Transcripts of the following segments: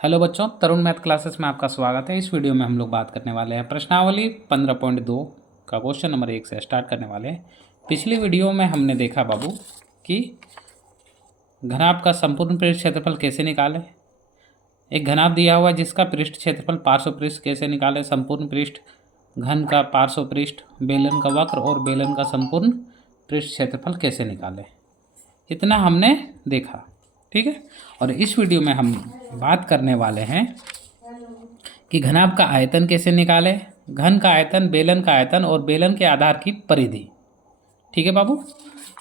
Hello बच्चों, तरुण math classes में आपका स्वागत है। इस वीडियो में हम लोग बात करने वाले हैं प्रश्नावली 15.2 का क्वेश्चन नंबर 1 से स्टार्ट करने वाले हैं। पिछली वीडियो में हमने देखा बाबू कि घनाभ का संपूर्ण पृष्ठ क्षेत्रफल कैसे निकालें। एक घनाभ दिया हुआ है जिसका पृष्ठ क्षेत्रफल पार्श्व पृष्ठ कैसे निकालें, संपूर्ण पृष्ठ, घन का पार्श्व पृष्ठ, बेलन का वक्र और बेलन का संपूर्ण पृष्ठ क्षेत्रफल कैसे निकालें, इतना हमने देखा। ठीक है, और इस वीडियो में हम बात करने वाले हैं कि घनाभ का आयतन कैसे निकालें, घन का आयतन, बेलन का आयतन और बेलन के आधार की परिधि। ठीक है बाबू,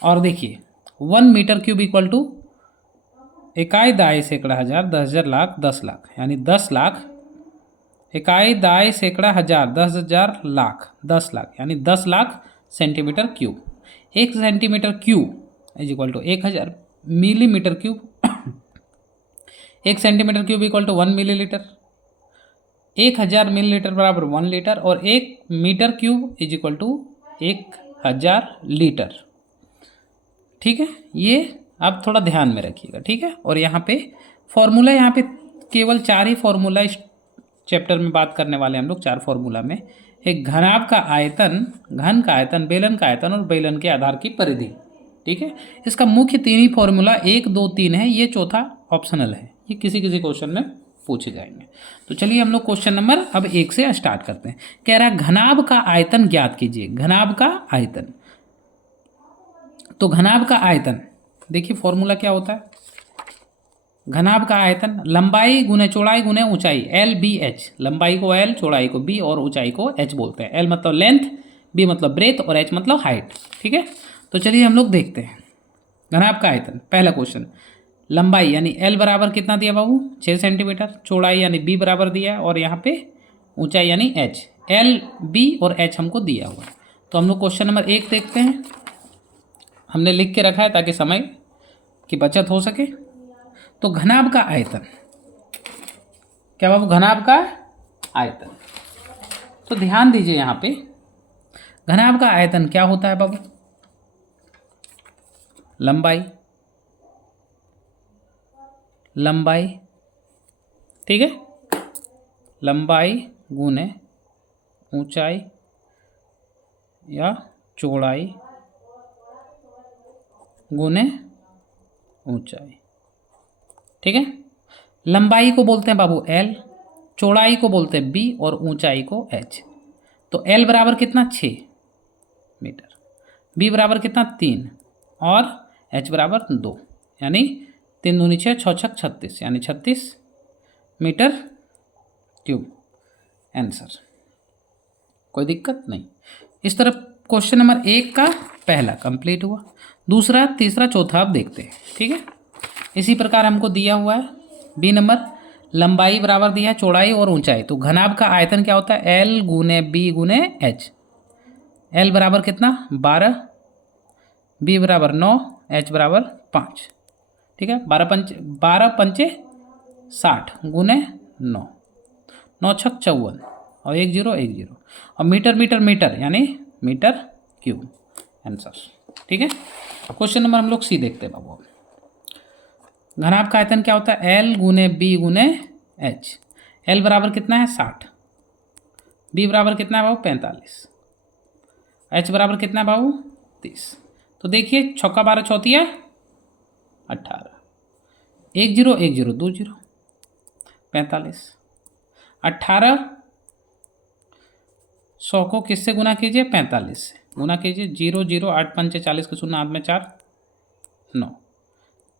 और देखिए 1 मीटर क्यूब इक्वल टू इकाई दाई सैकड़ा हजार 10,000 लाख 10 लाख, यानी 10 लाख इकाई दाई सैकड़ा हजार 10,000 लाख 10 लाख, यानी 10 lakh centimetre cube. 1 centimetre cube is equal to 1,000 millimetre cube. 1 centimetre cube equal to 1 millilitre. 1,000 millilitre बराबर 1 लीटर और 1 metre cube is equal to 1,000 litre. ठीक है, ये आप थोड़ा ध्यान में रखिएगा। ठीक है, और यहाँ पे फॉर्मूला, यहाँ पे केवल 4 ही फॉर्मूला इस चैप्टर में बात करने वाले हैं हम लोग। 4 फॉर्मूला में एक घनाभ का आयतन, घन का आयतन, बेलन का आयतन और बेलन के आधार की परिधि। ठीक है, इसका मुख्य 3 ही फॉर्मूला 1, 2, 3 है, ये चौथा ऑप्शनल है। ये किसी किसी क्वेश्चन में पूछे जाएंगे। तो चलिए हम लोग क्वेश्चन नंबर अब 1 से स्टार्ट करते हैं। कह रहा है घनाभ का आयतन ज्ञात कीजिए। घनाभ का आयतन, तो घनाभ का आयतन देखिए फॉर्मूला क्या होता है। घनाभ का आयतन लंबाई गुने चौड़ाई गुने ऊंचाई, LBH। लंबाई को L, चौड़ाई को B और ऊंचाई को H बोलते हैं। L मतलब लेंथ, B मतलब ब्रेथ और H मतलब हाइट। ठीक है, तो चलिए हम लोग देखते हैं घनाभ का आयतन। पहला क्वेश्चन, लंबाई यानी L बराबर कितना दिया बाबू 6 सेंटीमीटर, चौड़ाई यानी B बराबर दिया और यहाँ पे ऊंचाई यानी H, L, B और H हमको दिया हुआ है। तो हम लोग क्वेश्चन नंबर 1 देखते हैं। हमने लिख के रखा है ताकि समय की बचत हो सके। तो घनाभ का आयतन क्या बाबू, घनाभ का आयतन, तो ध्यान दीजिए यहाँ पे घनाभ का आयतन क्या होता है बाबू, लंबाई, लंबाई, ठीक है, लंबाई गुने ऊंचाई या चौड़ाई गुने ऊंचाई। ठीक है, लंबाई को बोलते हैं बाबू L, चौड़ाई को बोलते हैं B और ऊंचाई को H। तो L बराबर कितना 6 मीटर, B बराबर कितना 3 और H बराबर 2, यानी 3 दूनी 6, 6 छक 36, यानी 36 मीटर क्यूब आंसर। कोई दिक्कत नहीं। इस तरह क्वेश्चन नंबर 1 का पहला कंप्लीट हुआ। दूसरा, तीसरा, चौथा आप देखते हैं। ठीक है, इसी प्रकार हमको दिया हुआ है B नंबर, लंबाई बराबर दिया है चौड़ाई और ऊंचाई। तो घनाभ का आयतन क्या होता है, L गुने B गुने H। L बराबर कितना 12, B बराबर 9, H बराबर 5। ठीक है, 12 पंचे 60 गुने 9, 9 छक 54 और 1 0 1 0 और मीटर मीटर मीटर यानी मीटर क्यूब आंसर। ठीक है, क्वेश्चन नंबर हम लोग C देखते हैं बाबू। घनाभ का आयतन क्या होता है, L गुने B गुने H। L बराबर कितना है 60, B बराबर कितना है बाबू 45, H बराबर कितना है बाबू 30। तो देखिए चौका 12 चौथिया 18, 1 0 1 0 2 0 45, 18 100 को किससे गुना कीजिए, 45 से गुना कीजिए। 0 0 8 5 40 के शून्य हाथ में 4, 9,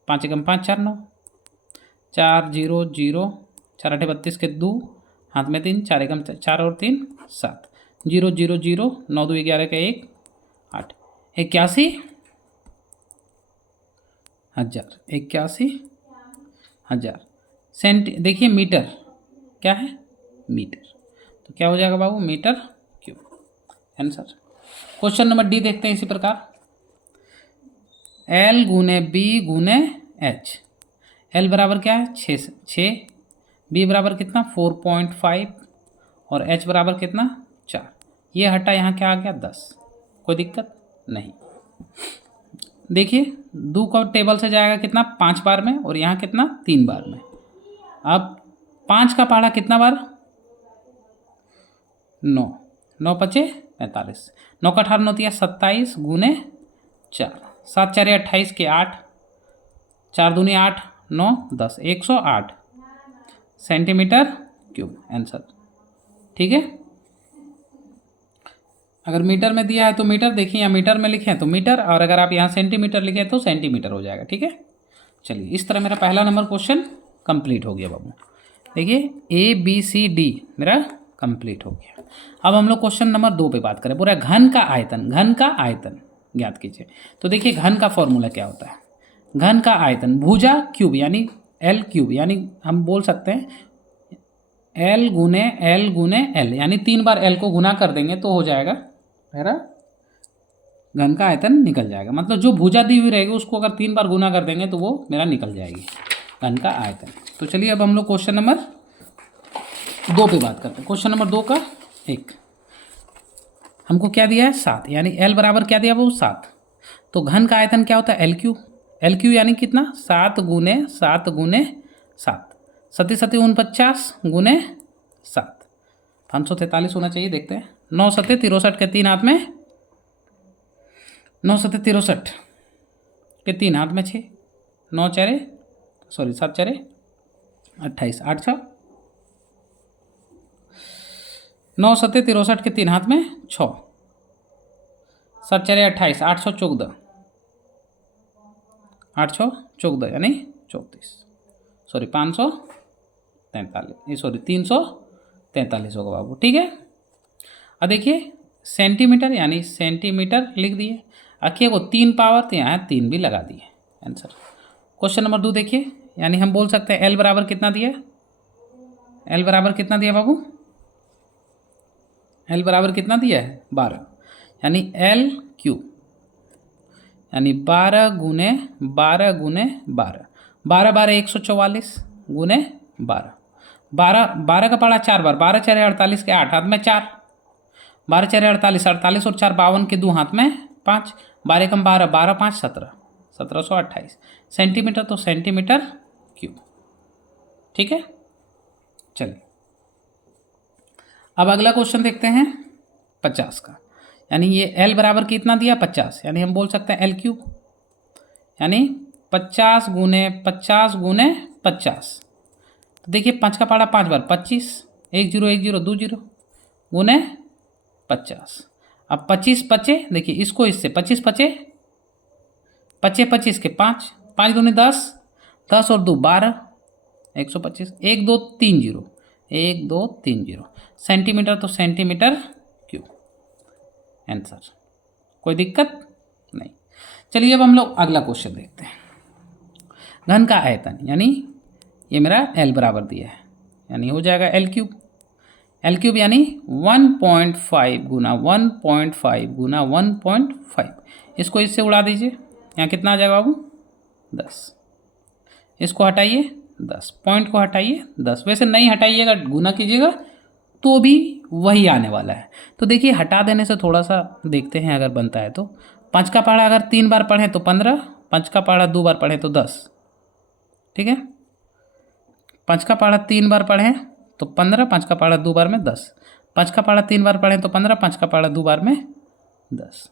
5 एकम 5 4 9, 4 0 0 4 8 32 के 2 हाथ में 3, 4 एकम 4 और 3 7, 0 0 0 9 2 11 का 1 8, 81 हजार, 81 हजार सेंटी। देखिए मीटर क्या है, मीटर, तो क्या हो जाएगा बाबू meter cube answer. Question number D देखते हैं इसी प्रकार, L गुने B गुने H। L बराबर क्या है 6, B बराबर कितना 4.5 और H बराबर कितना 4। ये हटा, यहाँ क्या आ गया 10। कोई दिक्कत नहीं। देखिए 2 का टेबल से जाएगा कितना 5 बार में और यहाँ कितना 3 बार में। अब 5 का पहाड़ा कितना बार? 9, 9 पचे 45, 9 का 18 होती है 27 गुने 4, 7 4 28 के 8, 4 दूनी 8, 9 10, 108 सेंटीमीटर क्यूब आंसर। ठीक है, अगर मीटर में दिया है तो मीटर देखिए, या मीटर में लिखे हैं तो मीटर, और अगर आप यहाँ सेंटीमीटर लिखे हैं तो सेंटीमीटर हो जाएगा। ठीक है, चलिए इस तरह मेरा पहला नंबर क्वेश्चन कंप्लीट हो गया बाबू। देखिए ABCD मेरा कंप्लीट हो गया। अब हम लोग क्वेश्चन नंबर 2 पे बात करें। पूरा घन का आयतन, घन का आयतन ज्ञात कीजिए। तो देखिए घन का फॉर्मूला क्या होता है? घन का आयतन भुजा क्यूब यानी L क्यूब, यानी हम बोल सकते हैं L गुने L, यानी 3 बार L को गुना कर देंगे तो हो जाएगा मेरा घन का आयतन निकल जाएगा। मतलब जो भुजा दी हुई रहेगी उसको अगर 3 बार गुना कर देंगे तो वो मेरा निकल जाएगी घन का आयतन। तो चलिए अब हम लोग क्वेश्चन नंबर 2 पे बात करते हैं। क्वेश्चन नंबर 2 का 1 हमको क्या दिया है? 7, यानी L बराबर क्या दिया वो? 7। तो घन का आयतन क्या होता है? L Q. L क्यू यानी कितना? 7 गुने 7 गुने 7, 7 7 49 गुने 7, 543 होना चाहिए। देखते हैं, 9 7 63 के 3 हाथ में, 9 7 63 के 3 हाथ में 6, 9 4 सॉरी 7 4 28, 8 6, 9 7 63 के 3 हाथ में 6, 7 4 28, 8 6 14, 8 6 14 यानी 34, सॉरी 543, सॉरी 343 होगा बाबू। ठीक है, अब देखिए सेंटीमीटर यानी सेंटीमीटर लिख दिए, आखिर को 3 पावर तो यहाँ 3 भी लगा दिए आंसर। क्वेश्चन नंबर 2 देखिए, यानी हम बोल सकते हैं L बराबर कितना दिया? L बराबर कितना दिया बाबू? L बराबर कितना दिया है? 12, यानी L क्यू यानी 12 गुने 12 गुने 12, 12 12 144 गुने 12, 12 का पड़ा 4 बार, 12 4 48 के 8 हाथ में 4, 12 4 48, 48 और 4 52 के 2 हाथ में 5, 12 कम 12, 12 5 17, 1728 सेंटीमीटर, तो सेंटीमीटर क्यूब। ठीक है, चलिए अब अगला क्वेश्चन देखते हैं 50 का, यानी ये L बराबर कितना दिया? 50, यानी हम बोल सकते हैं L क्यूब, यानी 50 गुने 50 गुने 50। तो देखिए 5 का पहाड़ा 5 बार, 25, 1 0 1 0 2 0 गुने 50। अब 25 पचे, देखिए इसको इससे 25 पचे 25 के 5, 5 दूनी 10, 10 और 2 12, 125, 1 2 3 0, 1 2 3 0 सेंटीमीटर, तो सेंटीमीटर क्यूब आंसर। कोई दिक्कत नहीं। चलिए अब हम लोग अगला क्वेश्चन देखते हैं। घन का आयतन, यानी ये मेरा L बराबर दिया है, यानी हो जाएगा L क्यूब। L क्यूब यानी 1.5 गुना 1.5 गुना 1.5, इसको इससे उड़ा दीजिए, यहाँ कितना आ जाएगा बाबू? 10। इसको हटाइए 10, पॉइंट को हटाइए 10, वैसे नहीं हटाइएगा गुना कीजिएगा तो भी वही आने वाला है। तो देखिए हटा देने से थोड़ा सा देखते हैं अगर बनता है तो। 5 का पहाड़ा अगर 3 बार पढ़ें तो 15, 5 का पहाड़ा 2 बार पढ़ें तो 10। ठीक है, 5 का पहाड़ा 3 बार पढ़ें तो 15, 5 का पहाड़ा 2 बार में 10, 5 का पहाड़ा 3 बार पढ़ें तो 15, 5 का पहाड़ा 2 बार में 10,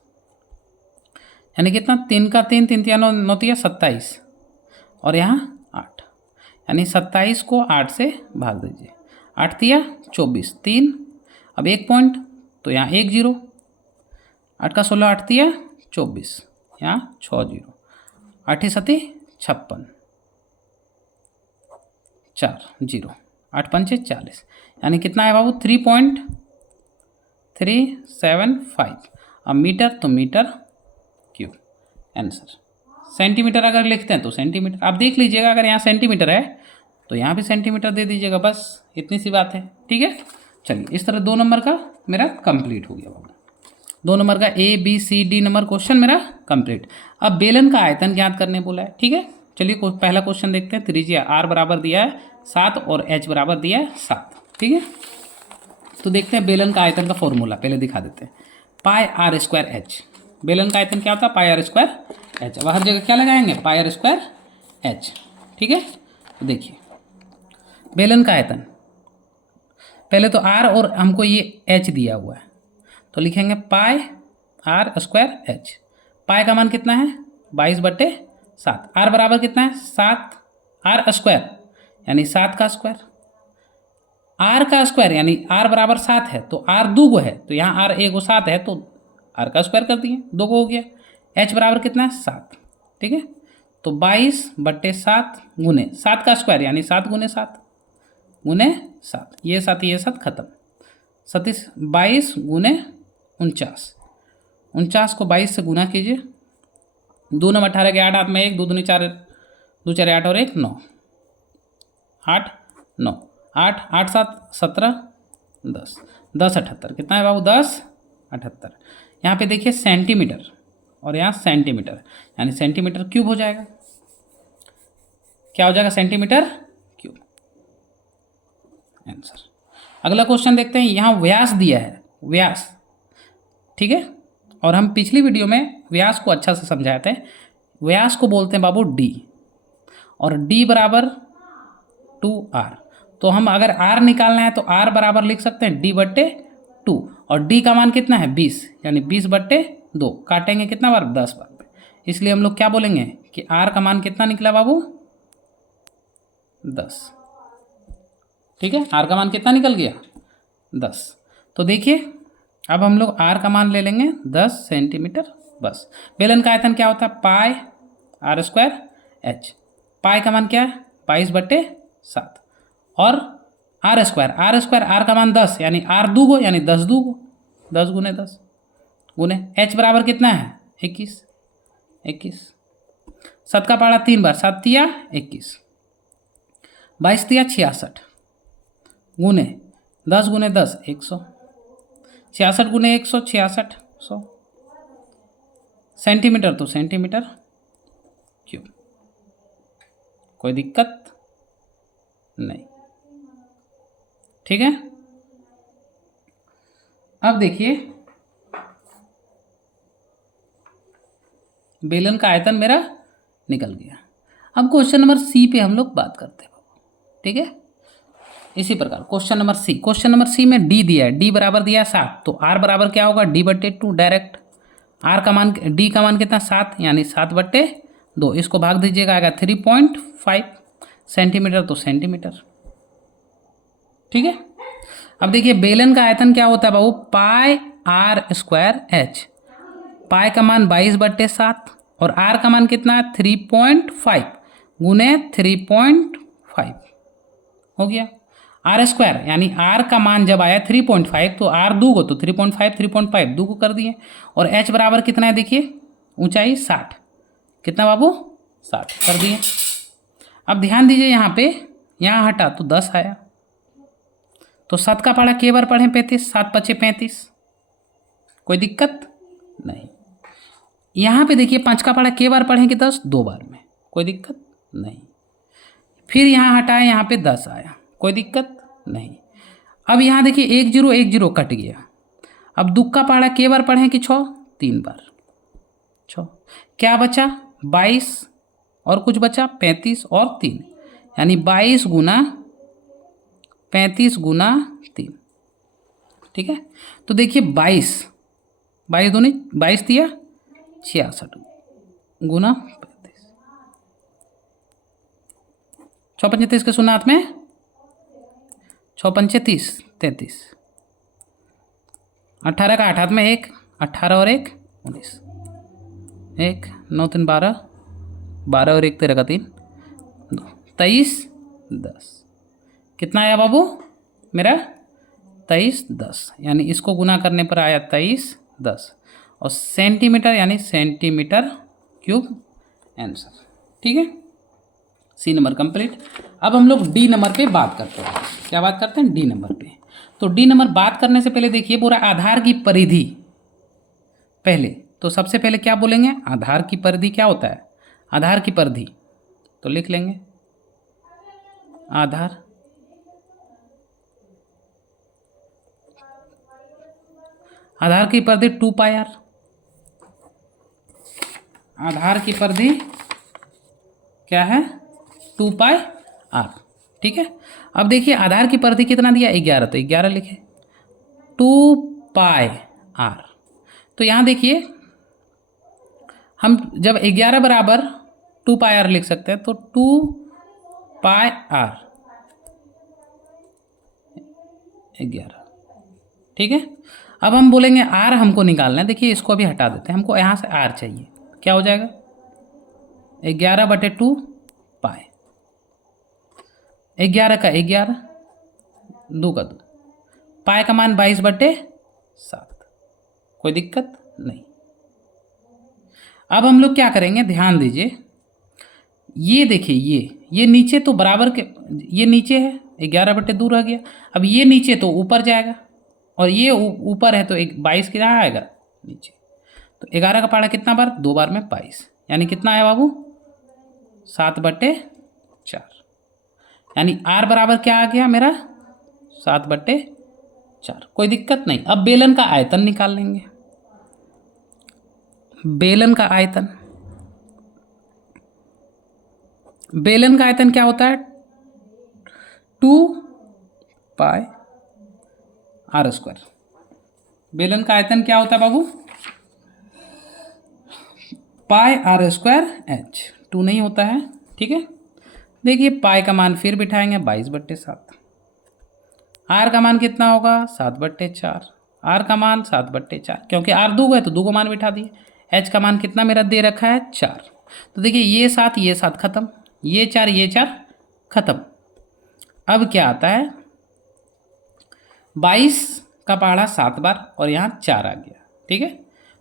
यानी कितना? 3 का 3 3 3 9 9 27, और यहाँ 8, यानी 27 को 8 से भाग दीजिए, 8 तिया 24, 3, अब 1 पॉइंट तो यहाँ 1 0, 8 का 16, 8 तिया 24, यहाँ 6 0, 8 7 56, 4 0, 8 5 40, यानी कितना है बाबू? 3.375। अब मीटर तो मीटर क्यूब आंसर। सेंटीमीटर अगर लिखते हैं तो सेंटीमीटर, आप देख लीजिएगा अगर यहाँ सेंटीमीटर है तो यहाँ भी सेंटीमीटर दे दीजिएगा, बस इतनी सी बात है। ठीक है, चलिए इस तरह 2 नंबर का मेरा कंप्लीट हो गया बाबू। 2 नंबर का ABCD नंबर क्वेश्चन मेरा कंप्लीट। अब बेलन का आयतन ज्ञात करने बोला है। ठीक है, चलिए पहला क्वेश्चन देखते हैं। त्रिज्या R बराबर दिया है 7 और H बराबर दिया है 7। ठीक है, तो देखते हैं बेलन का आयतन का फॉर्मूला पहले दिखा देते हैं। पाई R स्क्वायर H, बेलन का आयतन क्या होता है? पाई R स्क्वायर H। अब हर जगह क्या लगाएंगे? पाई R स्क्वायर H। ठीक है, तो देखिए बेलन का आयतन, पहले तो आर और हमको ये एच दिया हुआ है, तो लिखेंगे पाई आर स्क्वायर एच। पाई का मान कितना है 22/7। आर बराबर कितना है 7 आर स्क्वायर यानी 7 का स्क्वायर। आर का स्क्वायर यानी आर बराबर 7 है तो आर 2 गो है, तो यहाँ आर 1 7 है तो आर का स्क्वायर कर दिए, 2 गो हो गया। एच बराबर कितना है 7, ठीक है। तो 22/7 गुने 7 का स्क्वायर यानी 7 गुने 7 गुने 7, ये 7 खत्म। 22 गुने 49 को 22 से गुना कीजिए। 2 9 18 के 8 हाथ में 1, 2 दूनी 4, 2 4 8 और 1 9, 8 9 8 8 7 17 10 10 78। कितना है बाबू 10 78। यहाँ पे देखिए सेंटीमीटर और यहाँ सेंटीमीटर, यानी सेंटीमीटर क्यूब हो जाएगा। क्या हो जाएगा सेंटीमीटर क्यूब, आंसर। अगला क्वेश्चन देखते हैं। यहाँ व्यास दिया है, व्यास, ठीक है। और हम पिछली वीडियो में व्यास को अच्छा से समझाए थे। व्यास को बोलते हैं बाबू डी, और डी बराबर 2r। तो हम अगर r निकालना है तो r बराबर लिख सकते हैं d/2, और d का मान कितना है 20, यानी 20/2। काटेंगे कितना बार 10 बार, इसलिए हम लोग क्या बोलेंगे कि r का मान कितना निकला बाबू 10, ठीक है। r का मान कितना निकल गया 10। तो देखिए अब हम लोग r का मान ले लेंगे 10 सेंटीमीटर बस। बेलन का आयतन क्या होता है पाई आर स्क्वायर एच। पाई का मान क्या है 22/7, और आर स्क्वायर आर का मान 10 यानी आर 2 गो यानी 10 2 गो, 10 गुने 10 गुने एच बराबर कितना है 21। 7 का पहाड़ा 3 बार, 7 तिया 21, 22 तिया 66 गुने 10 गुने 10 100, 66 गुने 100 66 100 सेंटीमीटर, तो सेंटीमीटर क्यूब। कोई दिक्कत नहीं, ठीक है। अब देखिए बेलन का आयतन मेरा निकल गया। अब क्वेश्चन नंबर सी पे हम लोग बात करते हैं, ठीक है। इसी प्रकार क्वेश्चन नंबर सी में डी दिया है, डी बराबर दिया है 7, तो आर बराबर क्या होगा d/2 डायरेक्ट। आर का मान डी का मान कितना 7 यानी 7/2, इसको भाग दीजिएगा आएगा 3.5 सेंटीमीटर, तो सेंटीमीटर, ठीक है। अब देखिए बेलन का आयतन क्या होता है बाबू पाई आर स्क्वायर एच। पाई का मान 22/7 और आर का मान कितना है 3.5 गुने 3.5 हो गया। आर स्क्वायर यानी आर का मान जब आया 3.5 तो आर 2 गो, तो 3.5 2 को कर दिए। और एच बराबर कितना है देखिए ऊंचाई 60, कितना बाबू 60 कर दिए। अब ध्यान दीजिए यहाँ पे, यहाँ हटा तो 10 आया, तो 7 का पढ़ा के बार पढ़ें 35, 7 5 35, कोई दिक्कत नहीं। यहाँ पे देखिए 5 का पढ़ा के बार पढ़ेंगे 10, 2 बार में, कोई दिक्कत नहीं। फिर यहाँ हटाए, यहाँ पे 10 आया, कोई दिक्कत नहीं। अब यहाँ देखिए 1 0 1 0 कट गया। अब दुख का पहाड़ा के बार पढ़ें कि 6, 3 बार 6, क्या बचा 22 और कुछ बचा 35 और 3, यानी 22 गुना 35 गुना 3, ठीक है। तो देखिए 22 दूनी 22 दिया 66 गुना 35, 6 5 30 के शून्य हाथ में 6 5 30 33, 18 का 8 हाथ में 1, 18 और 1 19, 1 9 3 12, 12 और 1 13 का 3 2, 23 10, कितना आया बाबू मेरा 23 10, यानी इसको गुना करने पर आया 23 10, और सेंटीमीटर यानी सेंटीमीटर क्यूब आंसर, ठीक है। C number complete. अब हम लोग डी नंबर पे बात करते हैं। क्या बात करते हैं डी नंबर पे। तो डी नंबर बात करने से पहले देखिए पूरा आधार की परिधि, पहले तो सबसे पहले क्या बोलेंगे आधार की परिधि क्या होता है, आधार की परिधि, तो लिख लेंगे आधार की परिधि 2 पाई आर। आधार की परिधि क्या है 2 पाई आर, ठीक है। अब देखिए आधार की परिधि कितना दिया, 11, तो 11 लिखे, 2 पाई आर। तो यहाँ देखिए हम जब 11 बराबर 2 पाई आर लिख सकते हैं, तो 2 पाई आर 11, ठीक है। अब हम बोलेंगे आर हमको निकालना है। देखिए इसको अभी हटा देते हैं, हमको यहाँ से आर चाहिए। क्या हो जाएगा, 11/2 पाई, 11 का 11, 2 का 2, पाई का मान 22/7। कोई दिक्कत नहीं। अब हम लोग क्या करेंगे, ध्यान दीजिए, ये देखिए ये नीचे तो बराबर के, ये नीचे है, 11/2 रह गया। अब ये नीचे तो ऊपर जाएगा, और ये ऊपर है, तो 22 कितना आएगा नीचे। तो 11 का पहाड़ा कितना बार, 2 बार में 22, यानी कितना आया बाबू, 7/4। यानी आर बराबर क्या आ गया मेरा, 7/4। कोई दिक्कत नहीं। अब बेलन का आयतन निकाल लेंगे। बेलन का आयतन, बेलन का आयतन क्या होता है, 2 पाई आर स्क्वायर। बेलन का आयतन क्या होता है बाबू, पाई आर स्क्वायर एच, 2 नहीं होता है, ठीक है। देखिए पाई का मान फिर बिठाएंगे 22/7, आर का मान कितना होगा, 7/4, आर का मान 7/4, क्योंकि आर 2 है तो 2 को मान बिठा दिए। एच का मान कितना मेरा दे रखा है, 4। तो देखिए ये 7 खत्म, ये 4 खत्म। अब क्या आता है, 22 का पहाड़ा 7 बार और यहाँ 4 आ गया, ठीक है।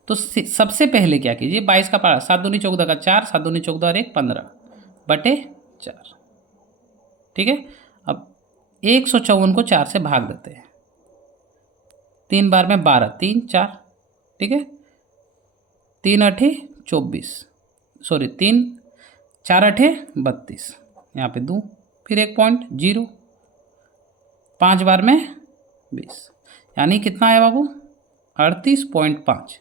तो सबसे पहले क्या कीजिए, 22 का पहाड़ा 7 दूनी 14 का 4, 7 दूनी 14 और 1 15/4, ठीक है। अब 154 को 4 से भाग देते हैं, 3 बार में 12, 3 4, ठीक है। 3 8 24, सॉरी 3 4 8 32, यहाँ पे 2, फिर 1 पॉइंट 0, 5 बार में 20, यानी कितना है बाबू, 38.5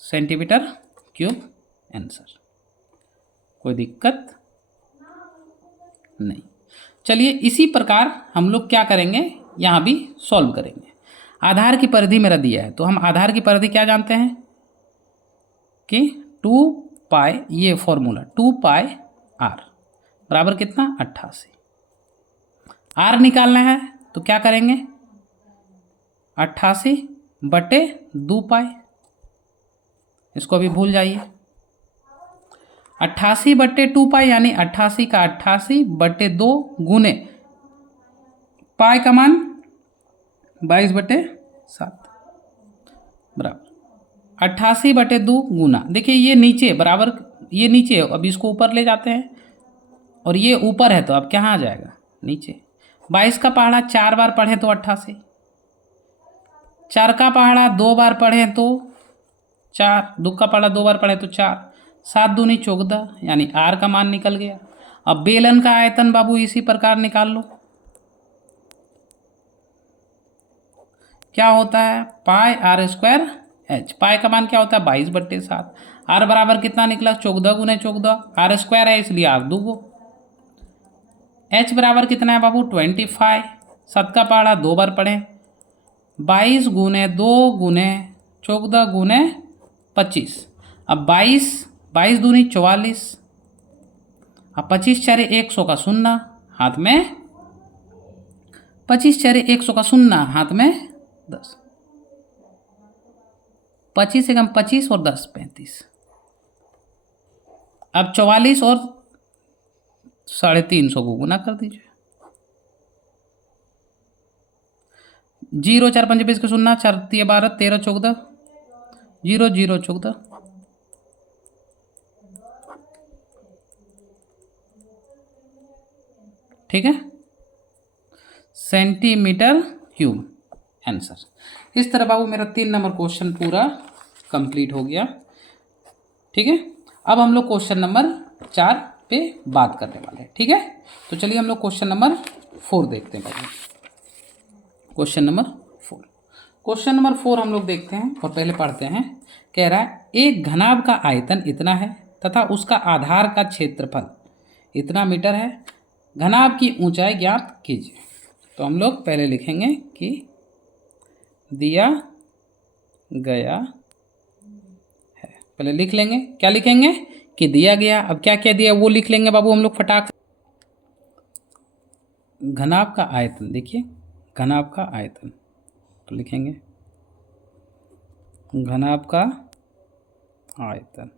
सेंटीमीटर क्यूब आंसर। कोई दिक्कत नहीं। चलिए इसी प्रकार हम लोग क्या करेंगे, यहाँ भी सॉल्व करेंगे। आधार की परिधि मेरा दिया है, तो हम आधार की परिधि क्या जानते हैं कि 2 पाई, ये फॉर्मूला 2 पाई आर बराबर कितना, 88। आर निकालना है तो क्या करेंगे, 88/2 पाई, इसको अभी भूल जाइए। 88/2 पाई यानी 88 का 88/2 गुने पाई का मान 22/7 बराबर 88/2 गुना, देखिए ये नीचे बराबर, ये नीचे, अब इसको ऊपर ले जाते हैं, और ये ऊपर है तो अब क्या आ जाएगा, नीचे। 22 का पहाड़ा 4 बार पढ़े तो 88, 4 का पहाड़ा 2 बार पढ़े तो 4, 2 का पहाड़ा 2 बार पढ़े तो 4, 7 दूनी 14, यानी आर का मान निकल गया। अब बेलन का आयतन बाबू इसी प्रकार निकाल लो, क्या होता है, पाई आर स्क्वायर एच। पाई का मान क्या होता है, 22/7। आर बराबर कितना निकला, 14 गुने 14, आर स्क्वायर है इसलिए आर 2 गो। एच बराबर कितना है बाबू, 25, 7 का पहाड़ा 2 बार पढ़े, 22 गुने 2 गुने 14 गुने 25। अब 22 दूनी 44, अब 25 4 100 का 0 हाथ में, 25 4 100 का 0 हाथ में 10, 25 से कम 25 और 10 35। अब 44 और 350 को गुना कर दीजिए, 0 4 5 20 के 0, 4 12 13 14, 0 0 14, ठीक है, सेंटीमीटर क्यूब आंसर। इस तरह बाबू मेरा 3 नंबर क्वेश्चन पूरा कंप्लीट हो गया, ठीक है। अब हम लोग क्वेश्चन नंबर 4 पे बात करने वाले हैं, ठीक है। तो चलिए हम लोग क्वेश्चन नंबर 4 देखते हैं बाबू। क्वेश्चन नंबर 4, क्वेश्चन नंबर 4 हम लोग देखते हैं और पहले पढ़ते हैं। कह रहा है एक घनाभ का आयतन इतना है तथा उसका आधार का क्षेत्रफल इतना मीटर है, घनाभ की ऊंचाई ज्ञात कीजिए। तो हम लोग पहले लिखेंगे कि दिया गया है, पहले लिख लेंगे। क्या लिखेंगे कि दिया गया। अब क्या क्या दिया वो लिख लेंगे बाबू हम लोग फटाक से। घनाभ का आयतन, देखिए घनाभ का आयतन, तो लिखेंगे घनाभ का आयतन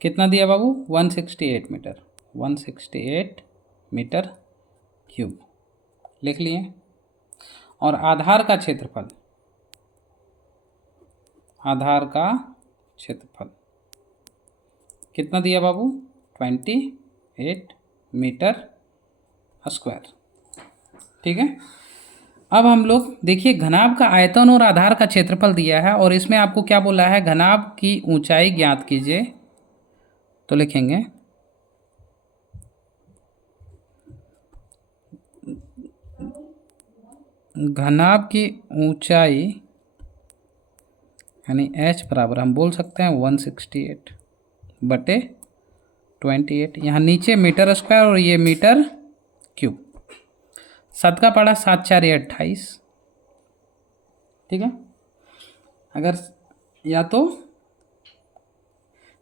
कितना दिया बाबू, 168 मीटर, 168 मीटर क्यूब लिख लिए। और आधार का क्षेत्रफल, आधार का क्षेत्रफल कितना दिया बाबू, 28 मीटर स्क्वायर। ठीक है। अब हम लोग देखिए घनाभ का आयतन और आधार का क्षेत्रफल दिया है और इसमें आपको क्या बोला है, घनाभ की ऊंचाई ज्ञात कीजिए। तो लिखेंगे घनाभ की ऊंचाई यानी h बराबर हम बोल सकते हैं 168 बटे 28, यहाँ नीचे मीटर स्क्वायर और ये मीटर क्यूब। 7 का पड़ा 7 4 28। ठीक है। अगर या तो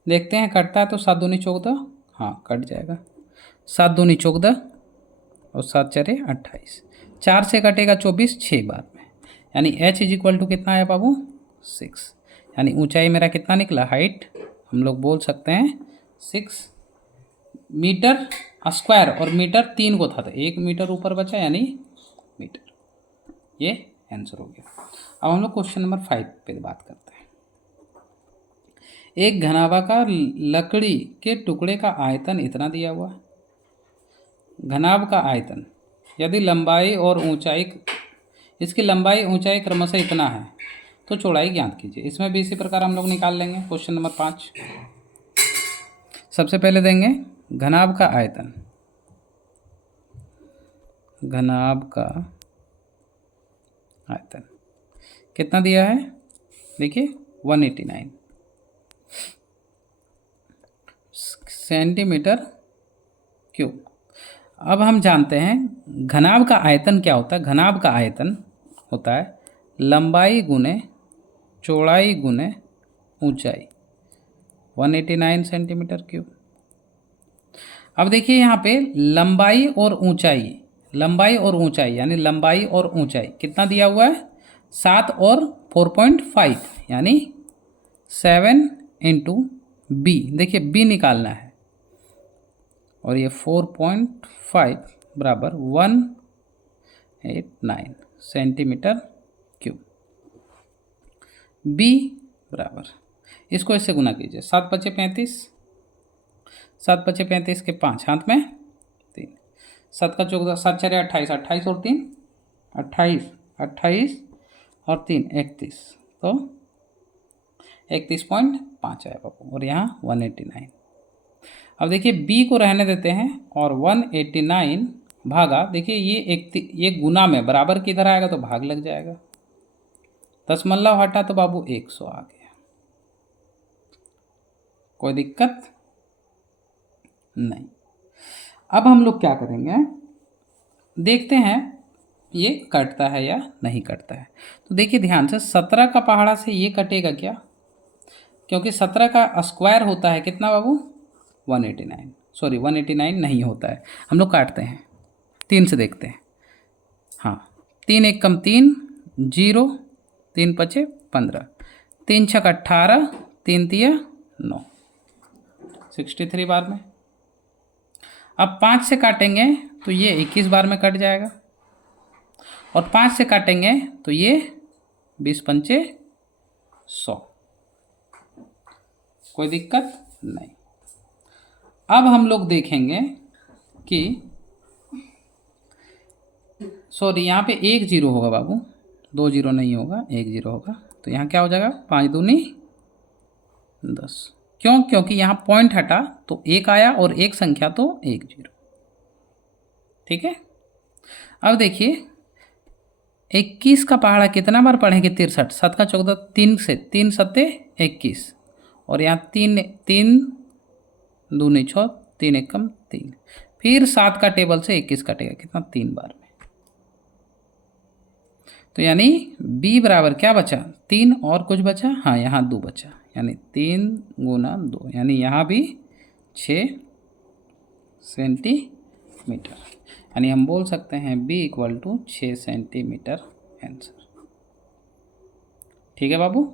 देखते हैं कटता है तो 7 दूनी 14, हाँ कट जाएगा, 7 दूनी 14 और 7 4 28, 4 से कटेगा 24 6 बार में, यानी h इज इक्वल टू कितना है बाबू 6, यानी ऊंचाई मेरा कितना निकला, हाइट हम लोग बोल सकते हैं 6 मीटर स्क्वायर। और मीटर 3 को था तो 1 मीटर ऊपर बचा यानी मीटर, ये आंसर हो गया। अब हम लोग क्वेश्चन नंबर 5 पे बात करते हैं। एक घनाभाकार लकड़ी के टुकड़े का आयतन इतना दिया हुआ है। घनाभ का आयतन यदि लंबाई और ऊंचाई, इसकी लंबाई ऊंचाई क्रमशः इतना है तो चौड़ाई ज्ञात कीजिए। इसमें भी इसी प्रकार हम लोग निकाल लेंगे। क्वेश्चन नंबर 5 सबसे पहले देंगे घनाभ का आयतन, घनाभ का आयतन कितना दिया है, देखिए 189 सेंटीमीटर क्यूब। अब हम जानते हैं घनाभ का आयतन क्या होता है। घनाभ का आयतन होता है लंबाई गुने चौड़ाई गुने ऊंचाई, 189 सेंटीमीटर क्यूब। अब देखिए यहाँ पे लंबाई और ऊंचाई, लंबाई और ऊंचाई यानी लंबाई और ऊंचाई कितना दिया हुआ है, 7 और 4.5 यानी 7 इंटू बी, देखिए बी निकालना है, और ये 4.5 बराबर 189 सेंटीमीटर क्यूब। बी बराबर, इसको इससे गुना कीजिए, 7 पचे 35, 7 पचे 35 के 5 हाथ में 3, 7 का 14, 7 4 28, 28 और 3 28, 28 और 3 31, तो 31.5 आया बाबू, और यहाँ 189। अब देखिए बी को रहने देते हैं और 189 भागा, देखिए ये गुना में बराबर की इधर आएगा तो भाग लग जाएगा, दशमलव हटा तो बाबू 100 आ गया, कोई दिक्कत नहीं। अब हम लोग क्या करेंगे, देखते हैं ये कटता है या नहीं कटता है। तो देखिए ध्यान से 17 का पहाड़ा से ये कटेगा क्या, क्योंकि 17 का स्क्वायर होता है कितना बाबू 189, सॉरी 189 नहीं होता है, हम लोग काटते हैं 3 से देखते हैं। हाँ 3 एक कम 3 0, 3 पचे 15, 3 छक 18, 3 तिया 9, 63 बार में। अब 5 से काटेंगे तो ये 21 बार में कट जाएगा, और 5 से काटेंगे तो ये 20 पंचे 100, कोई दिक्कत नहीं। अब हम लोग देखेंगे कि सॉरी यहाँ पे 1 0 होगा बाबू, 2 0 नहीं होगा, 1 0 होगा, तो यहाँ क्या हो जाएगा 5 दूनी 10, क्यों, क्योंकि यहाँ पॉइंट हटा तो 1 आया और एक संख्या तो 1 0। ठीक है। अब देखिए 21 का पहाड़ा कितना बार पढ़ेंगे, 63, 7 का 14, 3 से 3 सत्ते 21, और यहाँ 3 दूनी 6, 3 एकम 3, फिर 7 का टेबल से 21 कटेगा, कितना 3 बार में। तो यानी b बराबर क्या बचा, 3 और कुछ बचा, हाँ यहाँ 2 बचा, यानी 3 गुना 2, यानी यहाँ भी 6 सेंटीमीटर। यानी हम बोल सकते हैं b equal to 6 centimetre answer. ठीक है बाबू,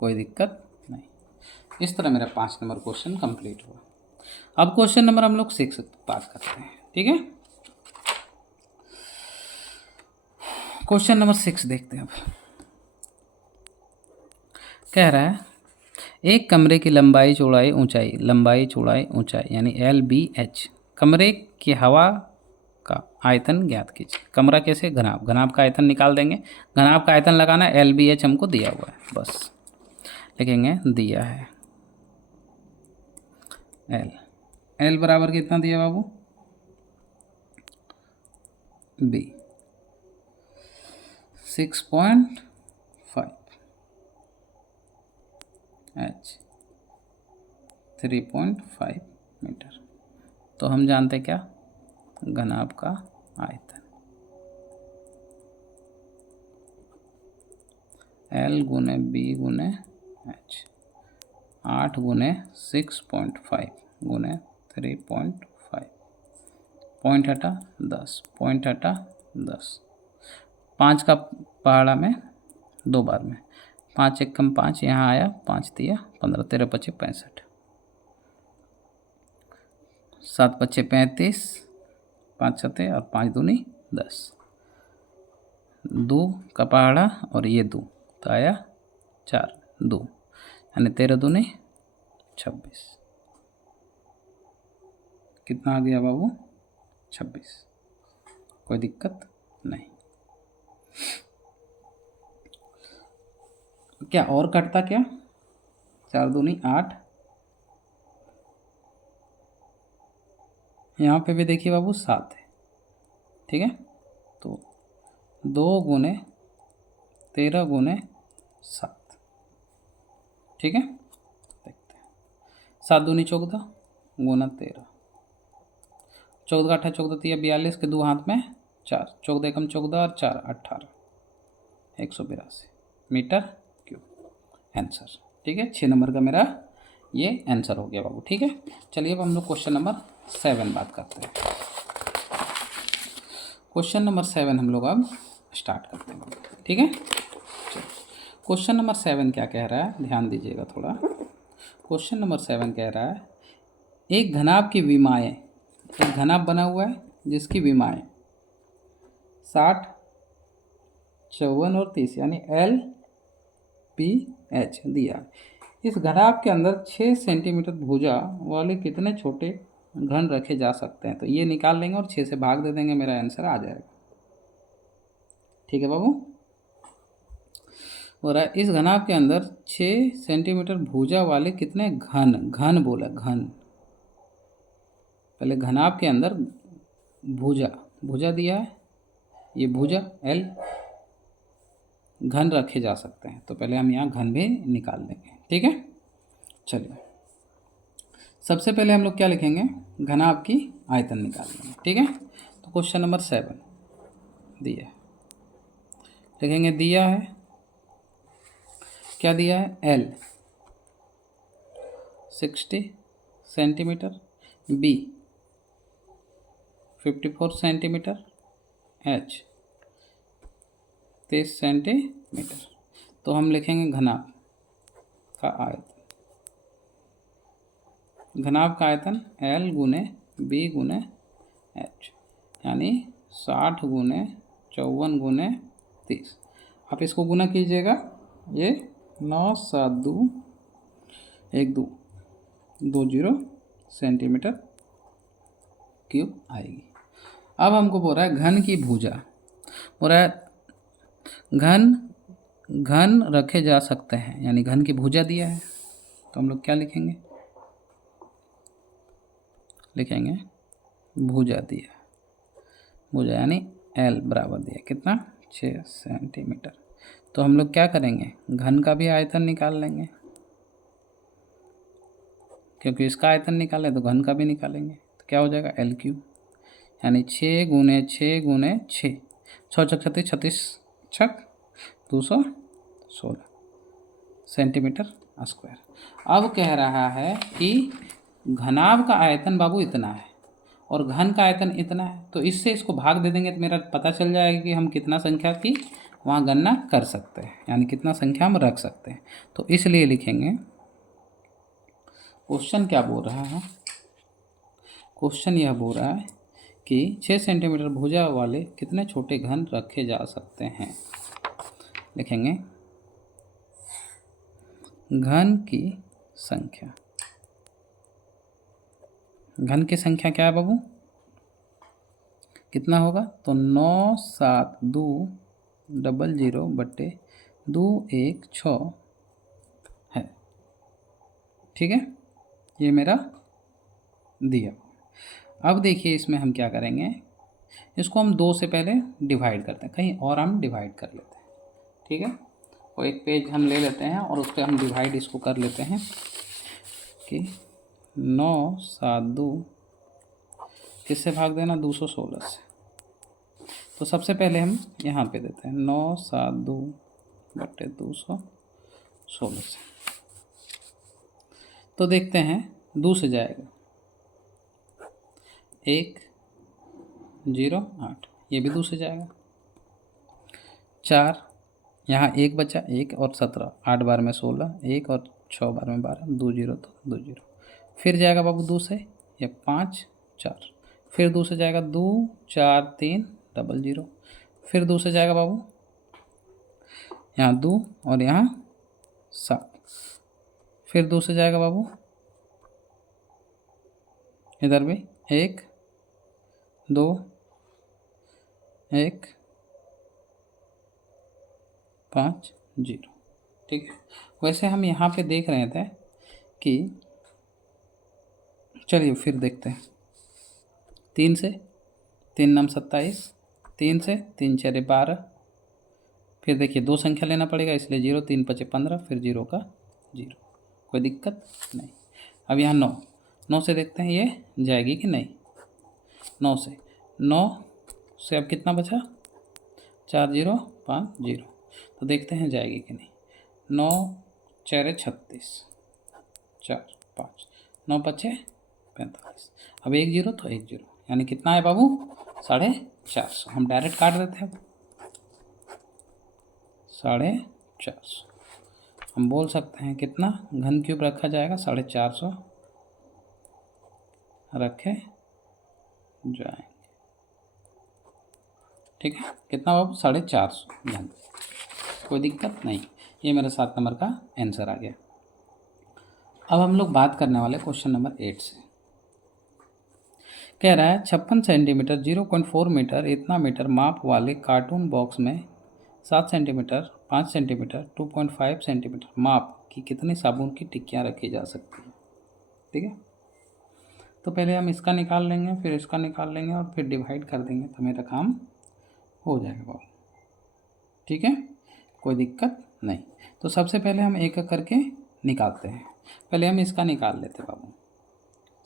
कोई दिक्कत नहीं। इस तरह मेरा 5 नंबर क्वेश्चन कंप्लीट हुआ। अब क्वेश्चन नंबर हम लोग 6 बात करते हैं। ठीक है, क्वेश्चन नंबर 6 देखते हैं। अब कह रहा है एक कमरे की लंबाई चौड़ाई ऊंचाई यानी LBH, कमरे की हवा का आयतन ज्ञात कीजिए। कमरा कैसे, घनाभ का आयतन निकाल देंगे। घनाभ का आयतन लगाना, LBH हमको दिया हुआ है, बस लिखेंगे दिया है L बराबर कितना दिया बाबू, B 6.5, H 3.5 मीटर। तो हम जानते क्या, घनाभ का आयतन L गुने B गुने H, 8 गुने 6.5 गुने 3.5, पॉइंट हटा 10, पॉइंट हटा 10, 5 का पहाड़ा में 2 बार में, 5 एक कम 5 यहाँ आया, 5 दिया 15, 13 पचे 65, 7 पचे 35, 5 सते और 5 दूनी 10, 2 का पहाड़ा और ये 2 तो आया 4, 2 यानी 13 दूनी 26, कितना आ गया बाबू 26। कोई दिक्कत नहीं। क्या और कटता क्या, 4 दूनी 8, यहाँ पे भी देखिए बाबू 7 है। ठीक है, तो 2 गुने 13 गुने 7, ठीक है, देखते हैं। 7 दूनी 14 गुना 13, 14 8 14 3 42 के 2 हाथ में 4, 14 एकम 14 और 4 18, 182 मीटर क्यूब आंसर। ठीक है, 6 नंबर का मेरा ये आंसर हो गया बाबू। ठीक है, चलिए अब हम लोग क्वेश्चन नंबर 7 बात करते हैं। क्वेश्चन नंबर 7 हम लोग अब स्टार्ट करते हैं। ठीक है, क्वेश्चन नंबर 7 क्या कह रहा है, ध्यान दीजिएगा थोड़ा। क्वेश्चन नंबर 7 कह रहा है एक घनाभ की विमाएँ, एक घनाभ बना हुआ है जिसकी विमाएँ 60, 54 और 30 यानी LPH दिया। इस घनाभ के अंदर 6 सेंटीमीटर भुजा वाले कितने छोटे घन रखे जा सकते हैं। तो ये निकाल लेंगे और 6 से भाग दे देंगे, मेरा आंसर आ जाएगा। ठीक है बाबू, हो रहा है इस घनाभ के अंदर 6 सेंटीमीटर भुजा वाले कितने घन बोला, घन, पहले घनाभ के अंदर भुजा दिया है, ये भुजा L, घन रखे जा सकते हैं। तो पहले हम यहाँ घन भी निकाल देंगे। ठीक है, चलिए सबसे पहले हम लोग क्या लिखेंगे, घनाभ की आयतन निकाल लेंगे। ठीक है, तो क्वेश्चन नंबर 7 दिया है, लिखेंगे दिया है, क्या दिया है, L 60 centimetre, B 54 centimetre, H 30 centimetre. तो हम लिखेंगे घनाभ का आयतन, घनाभ का आयतन L गुने B गुने H यानी 60 गुने 54 गुने 30। आप इसको गुना कीजिएगा, ये 9 7 2 1 2 20 सेंटीमीटर क्यूब आएगी। अब हमको बोल रहा है घन की भुजा, बोल रहा है घन रखे जा सकते हैं, यानी घन की भुजा दिया है। तो हम लोग क्या लिखेंगे, लिखेंगे भुजा दिया, भुजा यानी L बराबर दिया कितना, 6 सेंटीमीटर। तो हम लोग क्या करेंगे, घन का भी आयतन निकाल लेंगे, क्योंकि इसका आयतन निकाले तो घन का भी निकालेंगे। तो क्या हो जाएगा एल क्यूब, यानी 6 × 6 × 6, 6 × 6 = 36, 36 छक 216 सेंटीमीटर स्क्वायर। अब कह रहा है कि घनाभ का आयतन बाबू इतना है और घन का आयतन इतना है, तो इससे इसको भाग दे देंगे तो मेरा पता चल जाएगा कि हम कितना संख्या की वहाँ गणना कर सकते हैं, यानी कितना संख्या हम रख सकते हैं। तो इसलिए लिखेंगे, क्वेश्चन क्या बोल रहा है, क्वेश्चन यह बोल रहा है कि 6 सेंटीमीटर भुजा वाले कितने छोटे घन रखे जा सकते हैं। लिखेंगे घन की संख्या, घन की संख्या क्या है बाबू, कितना होगा, तो 97200/216 है। ठीक है, ये मेरा दिया। अब देखिए इसमें हम क्या करेंगे, इसको हम 2 से पहले डिवाइड करते हैं, कहीं और हम डिवाइड कर लेते हैं। ठीक है, वो एक पेज हम ले लेते हैं और उस पर हम डिवाइड इसको कर लेते हैं कि 972 किससे भाग देना, 216 से। तो सबसे पहले हम यहाँ पे देते हैं 972/216 से। तो देखते हैं 2 से जाएगा 108, ये भी 2 से जाएगा 4, यहाँ 1 बचा, 1 और 17, 8 बार में 16, 1 और 6 बार में 12, 2 0 तो 2 0। फिर जाएगा बाबू 2 से, ये 5 4, फिर 2 से जाएगा 2 4 3 00, फिर 2 से जाएगा बाबू यहाँ 2 और यहाँ 7, फिर 2 से जाएगा बाबू इधर भी 1 2 1 5 0। ठीक है, वैसे हम यहाँ पे देख रहे थे कि, चलिए फिर देखते हैं 3 से, 3 9 27, 3 से 3 4 12, फिर देखिए 2 संख्या लेना पड़ेगा इसलिए 0 3 5 15, फिर 0 का 0, कोई दिक्कत नहीं। अब यहाँ 9 से देखते हैं ये जाएगी कि नहीं, 9 से अब कितना बचा, 4 0 5 0, तो देखते हैं जाएगी कि नहीं। 9 4 36, 4 5, 9 5 45, अब 1 0 तो 1 0, यानी कितना है बाबू 450। हम डायरेक्ट काट देते हैं, 450 हम बोल सकते हैं कितना घन क्यूब रखा जाएगा, 450 रखे जाएंगे। ठीक है, कितना बाबू 450 घन, कोई दिक्कत नहीं। ये मेरा 7 नंबर का आंसर आ गया। अब हम लोग बात करने वाले क्वेश्चन नंबर 8 से। कह रहा है 56 सेंटीमीटर 0.4 मीटर इतना मीटर माप वाले कार्टून बॉक्स में 7 सेंटीमीटर 5 सेंटीमीटर 2.5 सेंटीमीटर माप की कितनी साबुन की टिक्कियाँ रखी जा सकती हैं। ठीक है, तो पहले हम इसका निकाल लेंगे, फिर इसका निकाल लेंगे और फिर डिवाइड कर देंगे, तो मेरा काम हो जाएगा बाबू। ठीक है, कोई दिक्कत नहीं। तो सबसे पहले हम एक एक करके निकालते हैं। पहले हम इसका निकाल लेते हैं बाबू,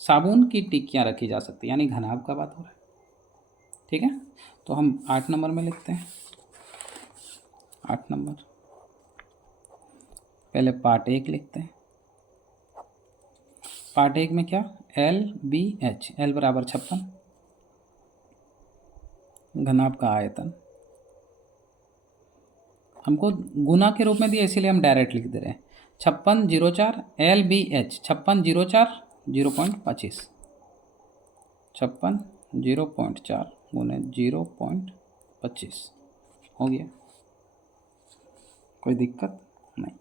साबुन की टिक्कियाँ रखी जा सकती है, यानी घनाभ का बात हो रहा है। ठीक है, तो हम 8 नंबर में लिखते हैं, 8 नंबर पहले पार्ट 1 लिखते हैं। पार्ट 1 में क्या, LBH, L बराबर 56, घनाभ का आयतन हमको गुना के रूप में दिया इसीलिए हम डायरेक्ट लिख दे रहे हैं। 5604 LBH 5604 0.25, 56 0.4 गुने 0.25 हो गया, कोई दिक्कत नहीं।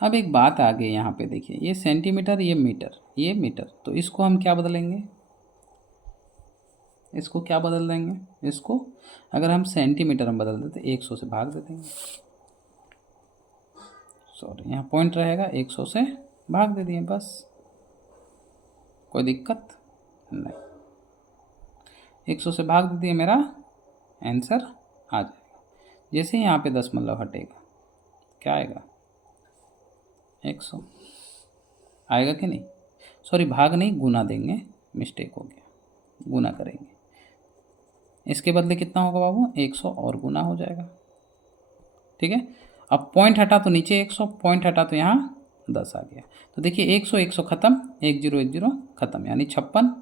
अब एक बात आ गई यहाँ पे, देखिए ये सेंटीमीटर, ये मीटर, ये मीटर, तो इसको हम क्या बदलेंगे, इसको क्या बदल देंगे, इसको अगर हम सेंटीमीटर में बदल देते 100 से भाग दे देंगे, सॉरी यहाँ पॉइंट रहेगा, 100 से भाग दे दिए बस, कोई दिक्कत नहीं। 100 से भाग दे दिए, मेरा आंसर आ जाएगा। जैसे यहाँ पे दशमलव हटेगा क्या आएगा, 100 आएगा कि नहीं। सॉरी भाग नहीं, गुना देंगे, मिस्टेक हो गया, गुना करेंगे। इसके बदले कितना होगा बाबू, 100 और गुना हो जाएगा। ठीक है, अब पॉइंट हटा तो नीचे 100, पॉइंट हटा तो यहाँ 10 आ गया। तो देखिए 100 100 खत्म, 10 खत्म, यानी 56।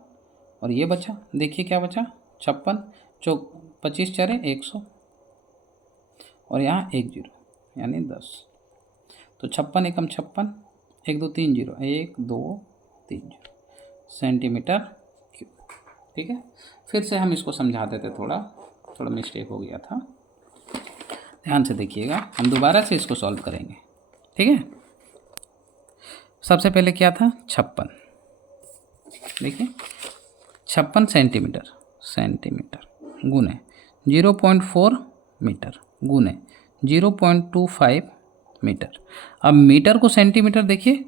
और ये बचा, देखिए क्या बचा, 56 चौ 25 चरे 100 और यहाँ 10 यानी 10। तो 56 एकम 56, 1 2 3 0, 1 2 3 0 सेंटीमीटर क्यूब। ठीक है, फिर से हम इसको समझा देते, थोड़ा मिस्टेक हो गया था, ध्यान से देखिएगा। हम दोबारा से इसको सॉल्व करेंगे। ठीक है, सबसे पहले क्या था, 56, देखिए 56 सेंटीमीटर गुने 0.4 मीटर गुने 0.25 मीटर। अब मीटर को सेंटीमीटर, देखिए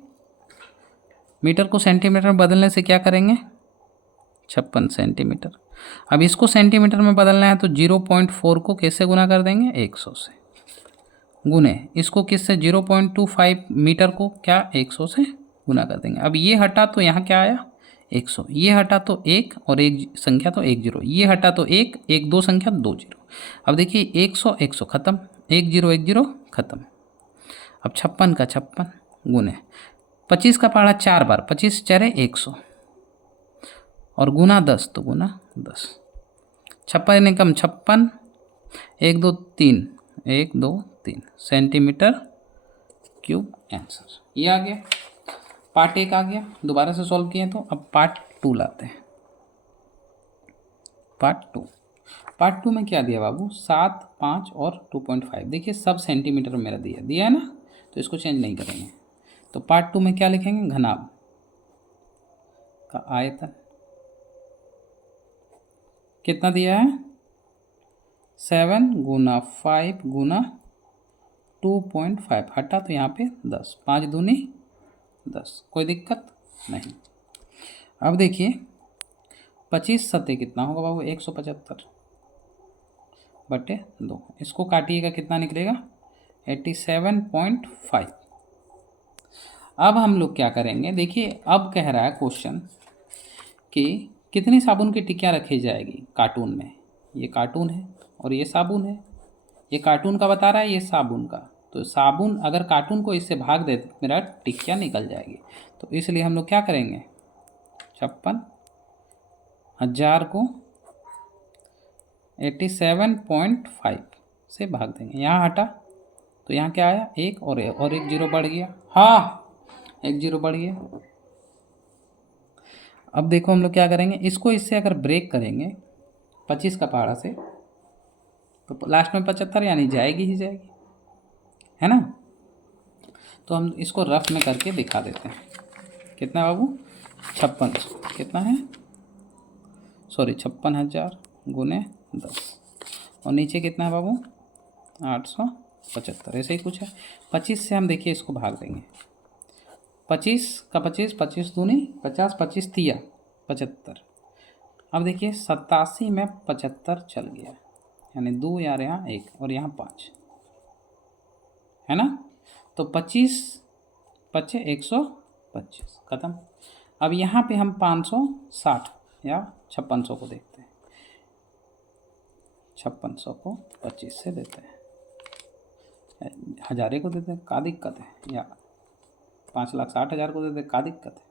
मीटर को सेंटीमीटर में बदलने से क्या करेंगे, 56 सेंटीमीटर। अब इसको सेंटीमीटर में बदलना है तो 0.4 को कैसे गुना कर देंगे, 100 से, गुने इसको किससे, 0.25 मीटर को क्या 100 से गुना कर देंगे। अब ये हटा तो यहाँ क्या आया, 100, ये हटा तो 1 और एक संख्या तो 1 0, ये हटा तो 1 1 2 संख्या 2 0। अब देखिए 100 100 खत्म, 1 0 1 0 खत्म। अब 56 का 56 गुने 25 का पहाड़ा 4 बार, 25 चरे 100 और गुना 10 तो गुना 10। 56 एकम 56, 1 2 3, 1 2 3 सेंटीमीटर क्यूब आंसर ये आ गया। पार्ट 1 आ गया, दोबारा से सॉल्व किए तो अब पार्ट 2 लाते हैं। पार्ट टू में क्या दिया बाबू, 7 5 और 2.5। देखिए सब सेंटीमीटर में मेरा दिया है ना, तो इसको चेंज नहीं करेंगे। तो पार्ट 2 में क्या लिखेंगे, घनाभ का आयतन कितना दिया है, 7 गुना 5 गुना 2.5, हटा तो यहाँ पे 10, 5 दूनी 10, कोई दिक्कत नहीं। अब देखिए 25 सत्ते कितना होगा बाबू, 175 बटे 2, इसको काटिएगा कितना निकलेगा, 87.5। अब हम लोग क्या करेंगे, देखिए अब कह रहा है क्वेश्चन कि कितनी साबुन की टिक्कियाँ रखी जाएगी कार्टून में। ये कार्टून है और ये साबुन है, ये कार्टून का बता रहा है, ये साबुन का। तो साबुन अगर कार्टून को इससे भाग दे तो मेरा टिक्कियाँ निकल जाएगी। तो इसलिए हम लोग क्या करेंगे, 56,000 को 87.5 से भाग देंगे। यहाँ हटा तो यहाँ क्या आया, 1 और 1 0 बढ़ गया, हाँ 1 0 बढ़ गया। अब देखो हम लोग क्या करेंगे, इसको इससे अगर ब्रेक करेंगे 25 का पहाड़ा से तो लास्ट में 75 यानी जाएगी ही जाएगी, है ना। तो हम इसको रफ में करके दिखा देते हैं। कितना बाबू, 5600 कितना है, सॉरी 56,000 गुने 10 और नीचे कितना है बाबू, 875, ऐसे ही कुछ है। 25 से हम देखिए इसको भाग देंगे, 25 का 25, 25 दूनी 50, 25 तिया 75। अब देखिए 87 में 75 चल गया, यानी 2 यार यहाँ 1 और यहाँ 5, है ना। तो 25 25 125 खत्म। अब यहाँ पे हम 560 या 5600 को देखते हैं, 5600 को 25 से देते हैं, हजारे को देते हैं, का दिक्कत है, या 5,60,000 को देते हैं, का दिक्कत है।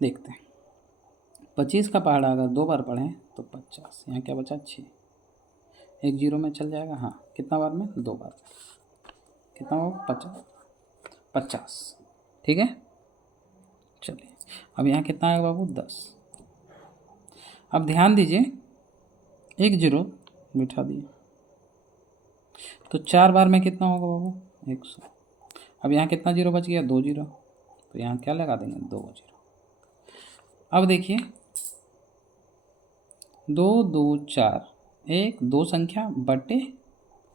देखते हैं 25 का पहाड़ा अगर 2 बार पढ़ें तो 50, यहाँ क्या बचा 6, 1 0 में चल जाएगा, हाँ कितना बार में, 2 बार, कितना होगा 50, ठीक है। चलिए अब यहाँ कितना आएगा बाबू, 10। अब ध्यान दीजिए 1 0 बिठा दिए तो 4 बार में कितना होगा बाबू, 100। अब यहाँ कितना 0 बच गया, 2 0, तो यहाँ क्या लगा देंगे, 2 0। अब देखिए 2 2 4, 1 2 संख्या बटे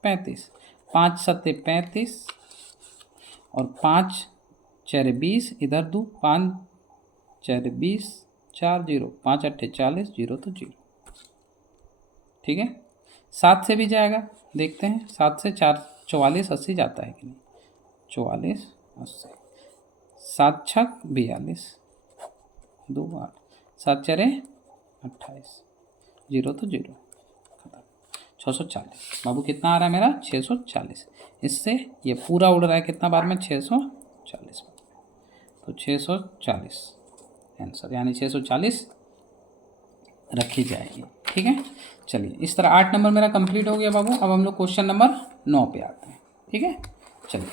35, 5 सत्ते 35 और 5 4 20, इधर दो 5 4 20, 4 0, 5 8 40, 0 तो 0, ठीक है। 7 से भी जाएगा, देखते हैं 7 से 4 44 80 जाता है कि नहीं, 44 80, 7 6 42, 2 8, 7 4 28, 0 तो 0, 640। बाबू कितना आ रहा है मेरा 640। इससे ये पूरा उड़ रहा है कितना बार में 640, तो 640 आंसर, यानी 640 रखी जाएगी। ठीक है, चलिए इस तरह 8 नंबर मेरा कंप्लीट हो गया बाबू। अब हम लोग क्वेश्चन नंबर 9 पे आते हैं। ठीक है, चलिए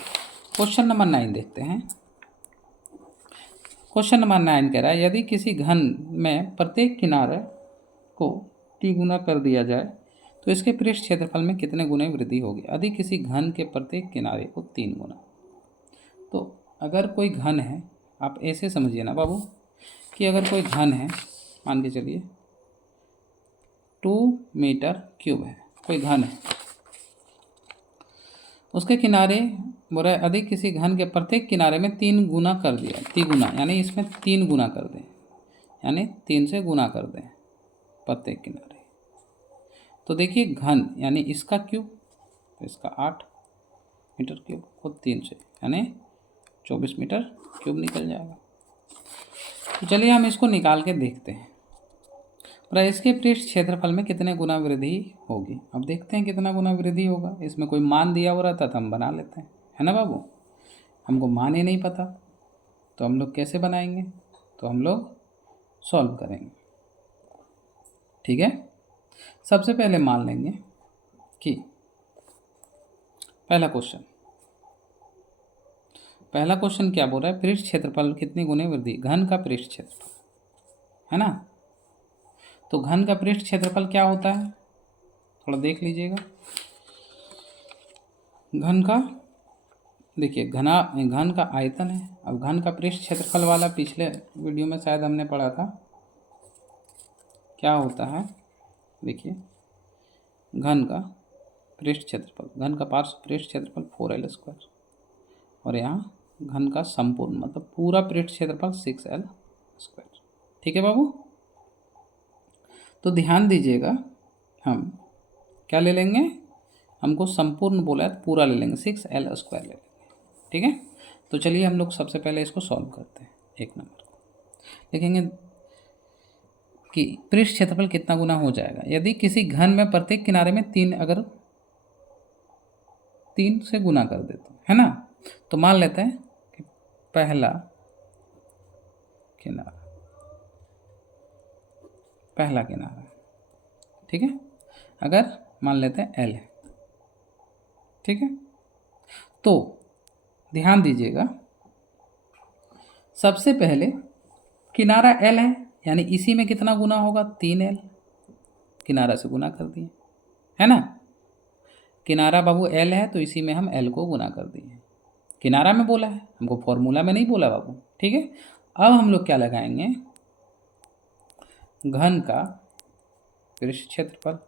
क्वेश्चन नंबर 9 देखते हैं। क्वेश्चन नंबर 9 कह रहा है यदि किसी घन में प्रत्येक किनारे को तिगुना कर दिया जाए तो इसके पृष्ठ क्षेत्रफल में कितने गुने वृद्धि होगी। यदि किसी घन के प्रत्येक किनारे को 3 गुना, तो अगर कोई घन है, आप ऐसे समझिए ना बाबू कि अगर कोई घन है, मान के चलिए 2 मीटर क्यूब है, कोई घन है, उसके किनारे बोल रहा है यदि किसी घन के प्रत्येक किनारे में 3 गुना कर दिया, तिगुना यानी इसमें 3 गुना कर दें, यानी 3 से गुना कर दें प्रत्येक किनारे, तो देखिए घन यानी इसका क्यूब, तो इसका 8 मीटर क्यूब को 3 से यानी 24 मीटर क्यूब निकल जाएगा। तो चलिए हम इसको निकाल के देखते हैं। और इसके पृष्ठ क्षेत्रफल में कितने गुना वृद्धि होगी। अब देखते हैं कितना गुना वृद्धि होगा। इसमें कोई मान दिया हो रहता तो हम बना लेते हैं, है ना बाबू। हमको मान ही नहीं पता तो हम लोग कैसे बनाएंगे, तो हम लोग सॉल्व करेंगे। ठीक है, सबसे पहले मान लेंगे कि पहला क्वेश्चन क्या बोल रहा है, पृष्ठ क्षेत्रफल कितनी गुने वृद्धि, घन का पृष्ठ क्षेत्रफल, है ना। तो घन का पृष्ठ क्षेत्रफल क्या होता है, थोड़ा देख लीजिएगा। घन का देखिए घन का आयतन है। अब घन का पृष्ठ क्षेत्रफल वाला पिछले वीडियो में शायद हमने पढ़ा था, क्या होता है देखिए, घन का पृष्ठ क्षेत्रफल, घन का पार्श्व पृष्ठ क्षेत्रफल 4l², और यहाँ घन का संपूर्ण मतलब पूरा पृष्ठ क्षेत्रफल 6l²। ठीक है बाबू, तो ध्यान दीजिएगा, हम क्या ले लेंगे, हमको संपूर्ण बोला है तो पूरा ले लेंगे, 6l² ले लेंगे। ठीक है, तो चलिए हम लोग सबसे पहले इसको सॉल्व करते हैं। 1 नंबर को देखेंगे कि पृष्ठ क्षेत्रफल कितना गुना हो जाएगा। यदि किसी घन में प्रत्येक किनारे में 3 अगर 3 से गुना कर देते है ना, तो मान लेते हैं कि पहला किनारा, ठीक है, अगर मान लेते हैं L है। ठीक है, तो ध्यान दीजिएगा, सबसे पहले किनारा L है, यानी इसी में कितना गुना होगा, 3l, किनारा से गुना कर दिए, है ना। किनारा बाबू L है तो इसी में हम L को गुना कर दिए, किनारा में बोला है, हमको फॉर्मूला में नहीं बोला बाबू। ठीक है, अब हम लोग क्या लगाएंगे, घन का पृष्ठ क्षेत्रफल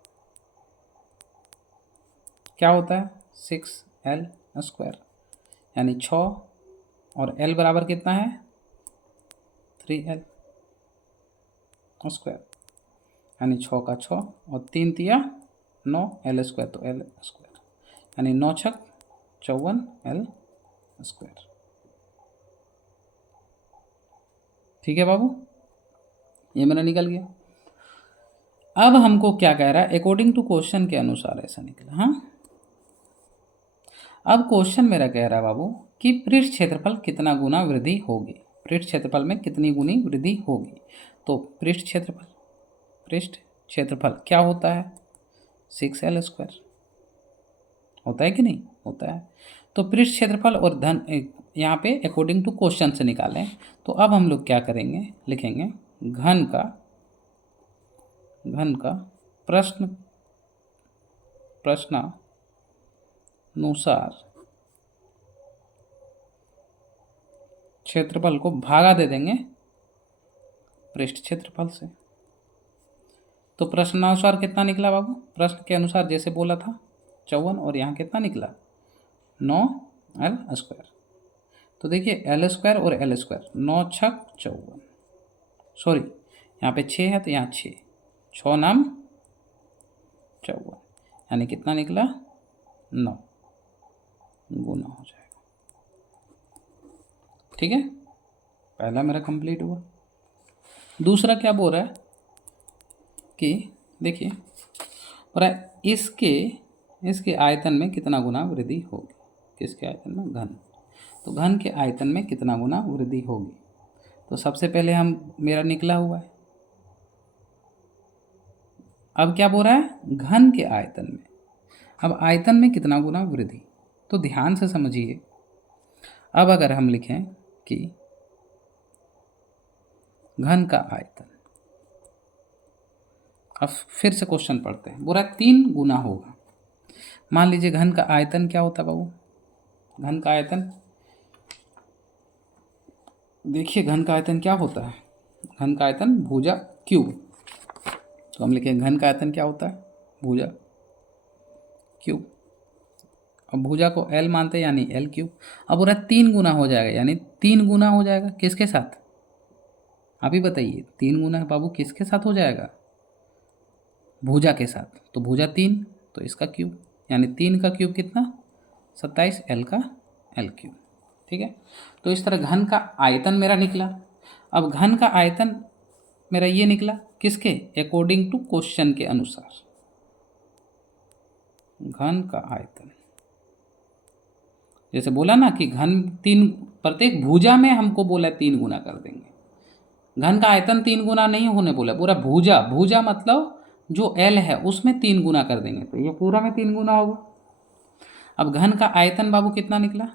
क्या होता है 6l², यानी 6, और L बराबर कितना है 3l², यानी 6 का 6 और 3 तिया 9, l² तो l², यानी 9 छक 54l²। ठीक है बाबू, ये मेरा निकल गया। अब हमको क्या कह रहा है, अकॉर्डिंग टू क्वेश्चन के अनुसार ऐसा निकला। हाँ, अब क्वेश्चन मेरा कह रहा है बाबू कि पृष्ठ क्षेत्रफल कितना गुना वृद्धि होगी, पृष्ठ क्षेत्रफल में कितनी गुनी वृद्धि होगी। तो पृष्ठ क्षेत्रफल क्या होता है 6l² होता है कि नहीं होता है। तो पृष्ठ क्षेत्रफल और धन यहाँ पे अकॉर्डिंग टू क्वेश्चन से निकालें। तो अब हम लोग क्या करेंगे, लिखेंगे घन का प्रश्नानुसार क्षेत्रफल को भागा दे देंगे पृष्ठ क्षेत्रफल से। तो प्रश्नानुसार कितना निकला बाबू, प्रश्न के अनुसार जैसे बोला था 54, और यहाँ कितना निकला 9l²। तो देखिए l² और l², 9 छक 54, सॉरी यहाँ पे 6 है तो यहाँ 6, 6 नाम 54, यानी कितना निकला 9 गुना हो जाएगा। ठीक है, पहला मेरा कंप्लीट हुआ। दूसरा क्या बोल रहा है कि देखिए बोल रहा है इसके आयतन में कितना गुना वृद्धि होगी। किसके आयतन में? घन। तो घन के आयतन में कितना गुना वृद्धि होगी। तो सबसे पहले मेरा निकला हुआ है। अब क्या बोल रहा है? घन के आयतन में। अब आयतन में कितना गुना वृद्धि, तो ध्यान से समझिए। अब अगर हम लिखें कि घन का आयतन, अब फिर से क्वेश्चन पढ़ते हैं। बोल रहा है 3 गुना होगा। मान लीजिए घन का आयतन क्या होता है बाबू? घन का आयतन, देखिए घन का आयतन क्या होता है? घन का आयतन भुजा क्यूब। तो हम लिखें घन का आयतन क्या होता है? भुजा क्यूब। अब भुजा को L मानते हैं यानी L क्यूब। अब बोल रहा है 3 गुना हो जाएगा, यानी 3 गुना हो जाएगा किसके साथ? अभी बताइए 3 गुना बाबू किसके साथ हो जाएगा? भुजा के साथ। तो भुजा 3, तो इसका क्यूब, यानी 3 का क्यूब कितना? 27, L का L क्यूब। ठीक है। तो इस तरह घन का आयतन मेरा निकला। अब घन का आयतन मेरा ये निकला किसके? अकॉर्डिंग टू क्वेश्चन के अनुसार। घन का आयतन, जैसे बोला ना कि घन 3, प्रत्येक भुजा में हमको बोला 3 गुना कर देंगे। घन का आयतन 3 गुना नहीं होने बोला, पूरा भुजा। भुजा मतलब जो L है उसमें 3 गुना कर देंगे, तो ये पूरा में 3 गुना होगा। अब घन का आयतन बाबू कितना निकला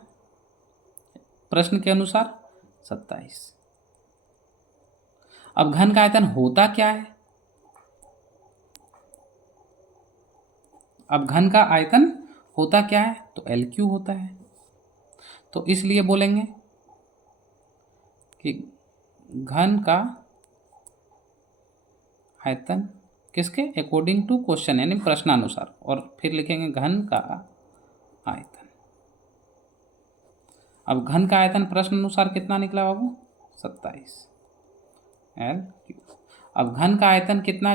प्रश्न के अनुसार? 27। अब घन का आयतन होता क्या है? अब घन का आयतन होता क्या है? तो L क्यू होता है। तो इसलिए बोलेंगे कि घन का आयतन किसके? अकॉर्डिंग टू क्वेश्चन, यानी प्रश्नानुसार। और फिर लिखेंगे घन का आयतन। अब घन का आयतन प्रश्न अनुसार कितना निकला बाबू? 27 L क्यूब। अब घन का आयतन कितना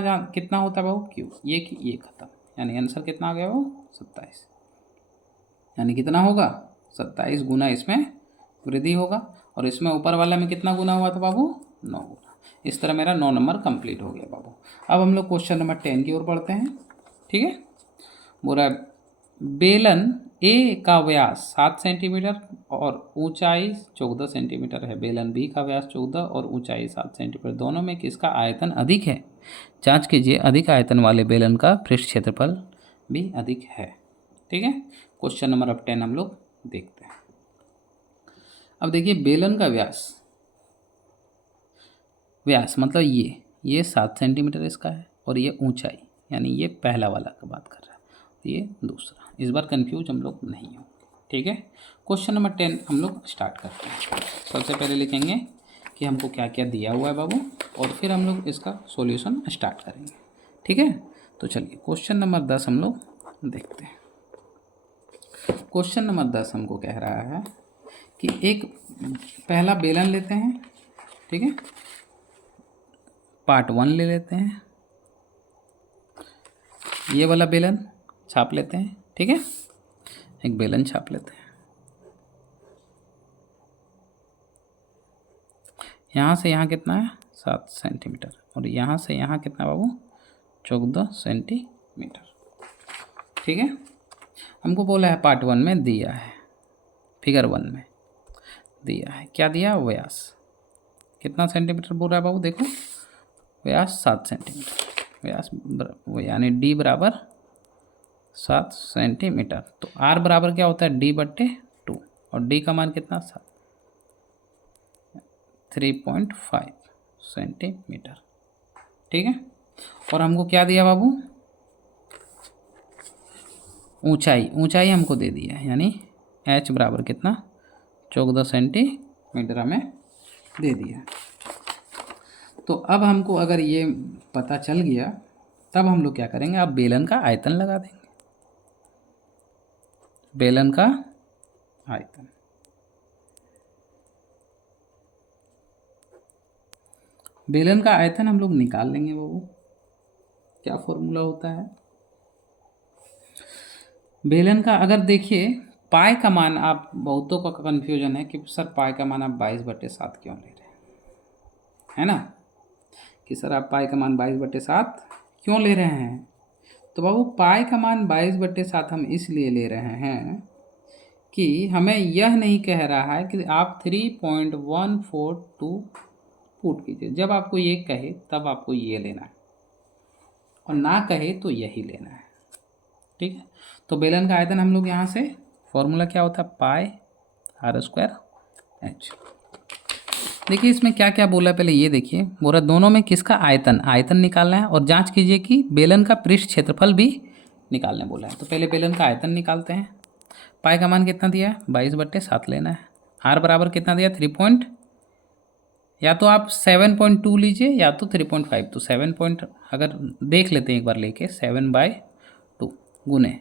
होता है बाबू? क्यूब। ये खत्म, यानी आंसर कितना आ गया बाबू? 27। यानी कितना होगा? 27 गुना इसमें वृद्धि होगा। और इसमें ऊपर वाला में कितना गुना हुआ था बाबू? 9 गुना। इस तरह मेरा 9 नंबर कंप्लीट हो गया बाबू। अब हम लोग क्वेश्चन नंबर 10 की ओर बढ़ते हैं। ठीक है। बोल रहा है बेलन ए का व्यास 7 सेंटीमीटर और ऊंचाई 14 सेंटीमीटर है। बेलन बी का व्यास 14 और ऊंचाई 7 सेंटीमीटर, दोनों में किसका आयतन अधिक है? जांच कीजिए। अधिक आयतन वाले बेलन का पृष्ठ क्षेत्रफल भी अधिक है। ठीक है। क्वेश्चन नंबर अब 10 हम लोग देखते हैं। अब देखिए बेलन का व्यास मतलब ये 7 सेंटीमीटर इसका है, और ये ऊंचाई, यानी ये पहला वाला का बात कर रहा है, ये दूसरा। इस बार कंफ्यूज हम लोग नहीं होंगे। ठीक है। क्वेश्चन नंबर 10 हम लोग स्टार्ट करते हैं। सबसे पहले लिखेंगे कि हमको क्या क्या दिया हुआ है बाबू, और फिर हम लोग इसका सॉल्यूशन स्टार्ट करेंगे। ठीक है। तो चलिए क्वेश्चन नंबर 10 हम लोग देखते हैं। क्वेश्चन नंबर 10 हमको कह रहा है कि एक पहला बेलन लेते हैं। ठीक है। पार्ट 1 ले लेते हैं। ये वाला बेलन छाप लेते हैं। ठीक है। एक बेलन छाप लेते हैं। यहाँ से यहाँ कितना है? 7 सेंटीमीटर। और यहाँ से यहाँ कितना बाबू? 14 सेंटीमीटर। ठीक है। हमको बोला है पार्ट 1 में दिया है, फिगर 1 में दिया है, क्या दिया? व्यास कितना सेंटीमीटर बोल रहा है बाबू? देखो व्यास 7 सेंटीमीटर। व्यास यानी डी बराबर 7 सेंटीमीटर। तो आर बराबर क्या होता है? D/2। और डी का मान कितना? 3.5 सेंटीमीटर। ठीक है। और हमको क्या दिया बाबू? ऊंचाई हमको दे दिया है, यानी h बराबर कितना? 14 सेंटीमीटर हमें दे दिया। तो अब हमको अगर ये पता चल गया, तब हम लोग क्या करेंगे? अब बेलन का आयतन लगा देंगे। बेलन का आयतन, बेलन का आयतन हम लोग निकाल लेंगे बाबू। क्या फॉर्मूला होता है बेलन का? अगर देखिए पाई का मान, आप बहुतों का कन्फ्यूजन है कि सर पाई का मान आप 22/7 क्यों ले रहे हैं, है ना? कि सर आप पाई का मान 22/7 क्यों ले रहे हैं। तो बाबू पाई का मान 22/7 हम इसलिए ले रहे हैं कि हमें यह नहीं कह रहा है कि आप 3.142 पुट कीजिए। जब आपको ये कहे तब आपको ये लेना है, और ना कहे तो यही लेना है। ठीक है, तो बेलन का आयतन हम लोग यहाँ से फॉर्मूला क्या होता है, पाई r² h। देखिए इसमें क्या क्या बोला, पहले ये देखिए, बोला दोनों में किसका आयतन निकालना है, और जांच कीजिए कि बेलन का पृष्ठ क्षेत्रफल भी निकालने बोला है। तो पहले बेलन का आयतन निकालते हैं। पाई का मान कितना दिया है, 22/7 लेना है। आर बराबर कितना दिया, 3 या तो आप 7.2 लीजिए या तो 3.5। तो 7 अगर देख लेते हैं एक बार लेके, 7/2 गुने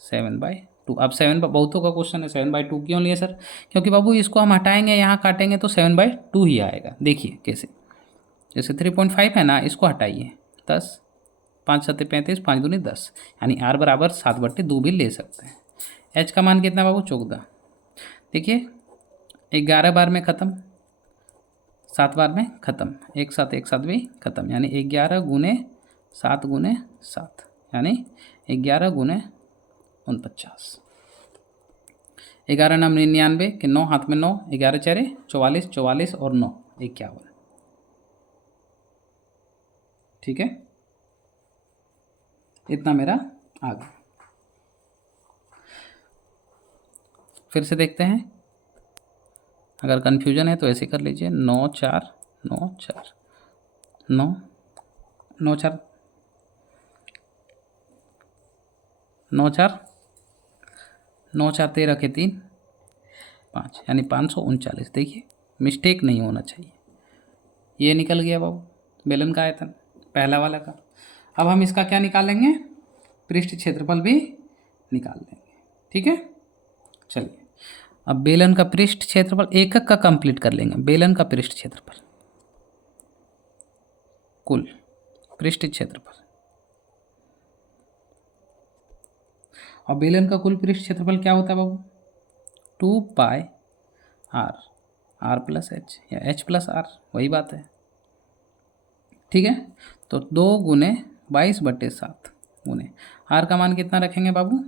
7/2। अब 7 बहुतों का क्वेश्चन है, 7/2 क्यों लिए सर, क्योंकि बाबू इसको हम हटाएंगे, यहाँ काटेंगे तो 7/2 ही आएगा। देखिए कैसे, जैसे 3.5 है ना, इसको हटाइए, 10, 5 7 35, 5 दूनी 10, यानी आर बराबर 7/2 भी ले सकते हैं। एच का मान कितना बाबू, 14। देखिए 11 बार में ख़त्म, 7 बार में ख़त्म, एक साथ भी ख़त्म, यानी 11 गुने 7 गुने 7, यानी 11 गुने 49। 11 नाम 99 के 9 हाथ में 9, 11 4 44, 44 और 9 51। ठीक है, इतना मेरा आ गया। फिर से देखते हैं, अगर कन्फ्यूजन है तो ऐसे कर लीजिए, 9 4 9 4 9 9 4 9 4 9 4 13 के 3 5, यानी 539। देखिए मिस्टेक नहीं होना चाहिए। ये निकल गया बाबू बेलन का आयतन पहला वाला का। अब हम इसका क्या निकालेंगे, पृष्ठ क्षेत्रफल भी निकाल लेंगे। ठीक है, चलिए अब बेलन का पृष्ठ क्षेत्रफल एकक का कंप्लीट कर लेंगे। बेलन का पृष्ठ क्षेत्रफल, कुल पृष्ठ क्षेत्रफल, और बेलन का कुल पृष्ठ क्षेत्रफल क्या होता है बाबू, 2 पाई r प्लस h या h प्लस r, वही बात है। ठीक है, तो 2 गुने 22/7 गुने r का मान कितना रखेंगे बाबू,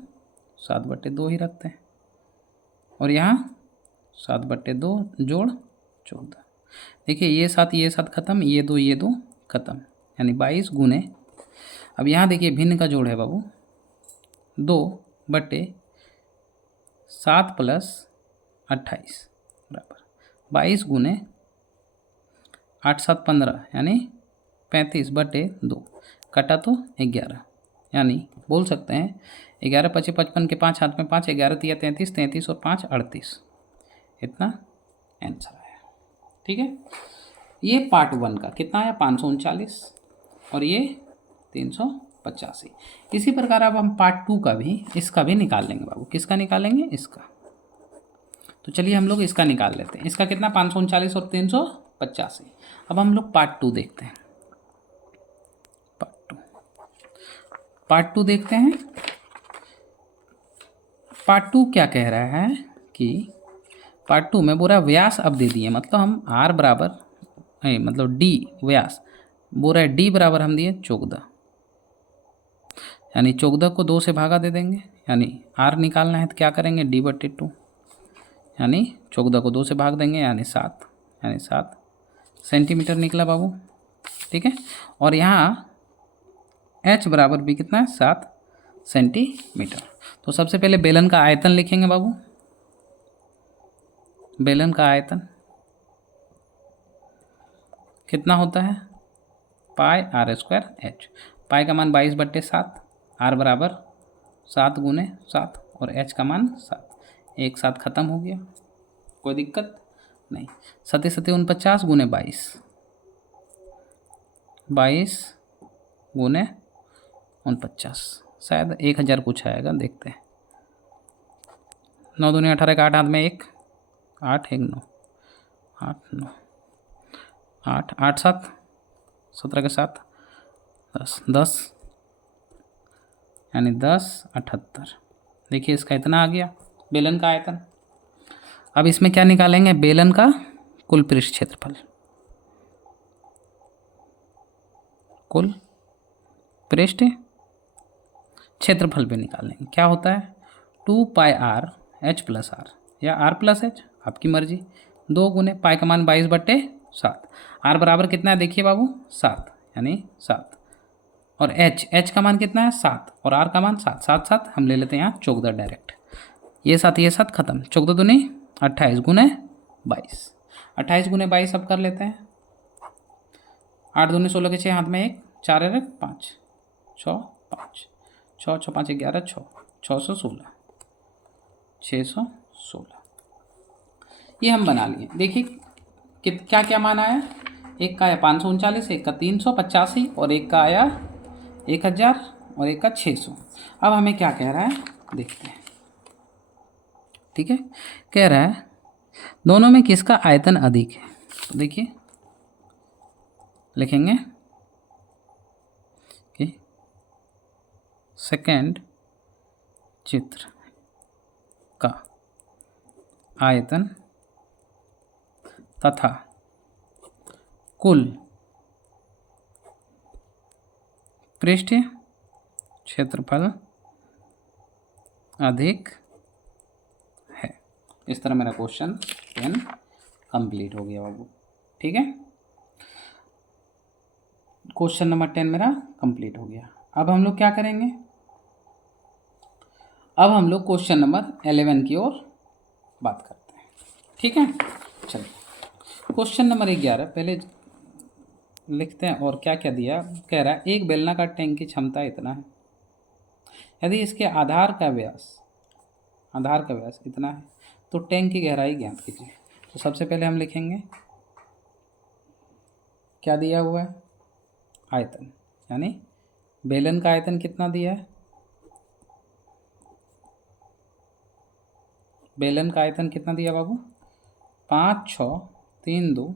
7/2 ही रखते हैं, और यहाँ 7/2 जोड़ 14। देखिए ये साथ खत्म, ये दो खत्म, यानी 22 गुने, अब यहाँ देखिए भिन्न का जोड़ है बाबू, 2/7 प्लस 28 बराबर 22 गुने 8 7 15, यानी 35/2, कटा तो 11, यानी बोल सकते हैं 11 25 55 के 5 हाथ में 5, 11 3 33, 33 और 5 38, इतना आंसर आया। ठीक है, ये पार्ट 1 का कितना आया, 539, और ये 385। इसी प्रकार अब हम पार्ट 2 का भी, इसका भी निकाल लेंगे बाबू। किसका निकालेंगे, इसका। तो चलिए हम लोग इसका निकाल लेते हैं। इसका कितना, 539 और 385। अब हम लोग पार्ट 2 देखते हैं। पार्ट 2 देखते हैं। पार्ट 2 क्या कह रहा है कि पार्ट 2 में बोरा व्यास अब दे दिए, मतलब हम r बराबर मतलब d व्यास, बोरा d बराबर हम दिए 14, यानी 14 को 2 से भागा दे देंगे, यानी r निकालना है तो क्या करेंगे, d/2, यानी 14 को 2 से भाग देंगे, यानी 7, यानी 7 सेंटीमीटर निकला बाबू। ठीक है, और यहाँ h बराबर भी कितना है, 7 सेंटीमीटर। तो सबसे पहले बेलन का आयतन लिखेंगे बाबू। बेलन का आयतन कितना होता है, पाई r² h। पाई का मान 22/7, r बराबर 7 गुने 7, और h का मान 7, एक साथ खत्म हो गया, कोई दिक्कत नहीं। 7 7 49 गुने 22, 22 गुने 49, शायद 1000 कुछ आएगा, देखते हैं। 9 दूनी 18 का 8 हाथ में 1, 8 1 9, 8 9 8 8 7 17 के 7 10 10, यानी 10 78। देखिए इसका इतना आ गया बेलन का आयतन। अब इसमें क्या निकालेंगे, बेलन का कुल पृष्ठ क्षेत्रफल। कुल पृष्ठ क्षेत्रफल पे निकालेंगे। क्या होता है 2πr(h+r) या r+h, आपकी मर्जी। 2 गुने पाई का मान 22/7। r बराबर कितना है देखिए बाबू 7, यानी 7। और h का मान कितना है 7 और r का मान 7। 7 7 हम ले लेते हैं यहाँ चौक दर डायरेक्ट। ये 7 खत्म। 14 दूनी 28 गुने 22। 28 गुने 22 अब कर लेते हैं। 8 दूनी 16 के 6 हाथ में 1, 4 है 5, 6 5, 6 6 5 11 6, 616, 616। ये हम बना लिए। देखिए क्या क्या मान आया। एक का आया 539, एक का 385 और एक का आया 1000 और एक का 600। अब हमें क्या कह रहा है देखते हैं। ठीक है, कह रहा है दोनों में किसका आयतन अधिक है। तो देखिए लिखेंगे कि सेकंड चित्र का आयतन तथा कुल पृष्ठीय क्षेत्रफल अधिक है। इस तरह मेरा क्वेश्चन 10 कंप्लीट हो गया बाबू। ठीक है, क्वेश्चन नंबर 10 मेरा कंप्लीट हो गया। अब हम लोग क्या करेंगे, अब हम लोग क्वेश्चन नंबर 11 की ओर बात करते हैं। ठीक है, चलिए क्वेश्चन नंबर 11 पहले लिखते हैं। और क्या क्या दिया, कह रहा है एक बेलनाकार टैंक की क्षमता इतना है, यदि इसके आधार का व्यास इतना है तो टैंक की गहराई ज्ञात कीजिए। तो सबसे पहले हम लिखेंगे क्या दिया हुआ है, आयतन, यानी बेलन का आयतन कितना दिया है, बेलन का आयतन कितना दिया बाबू 5632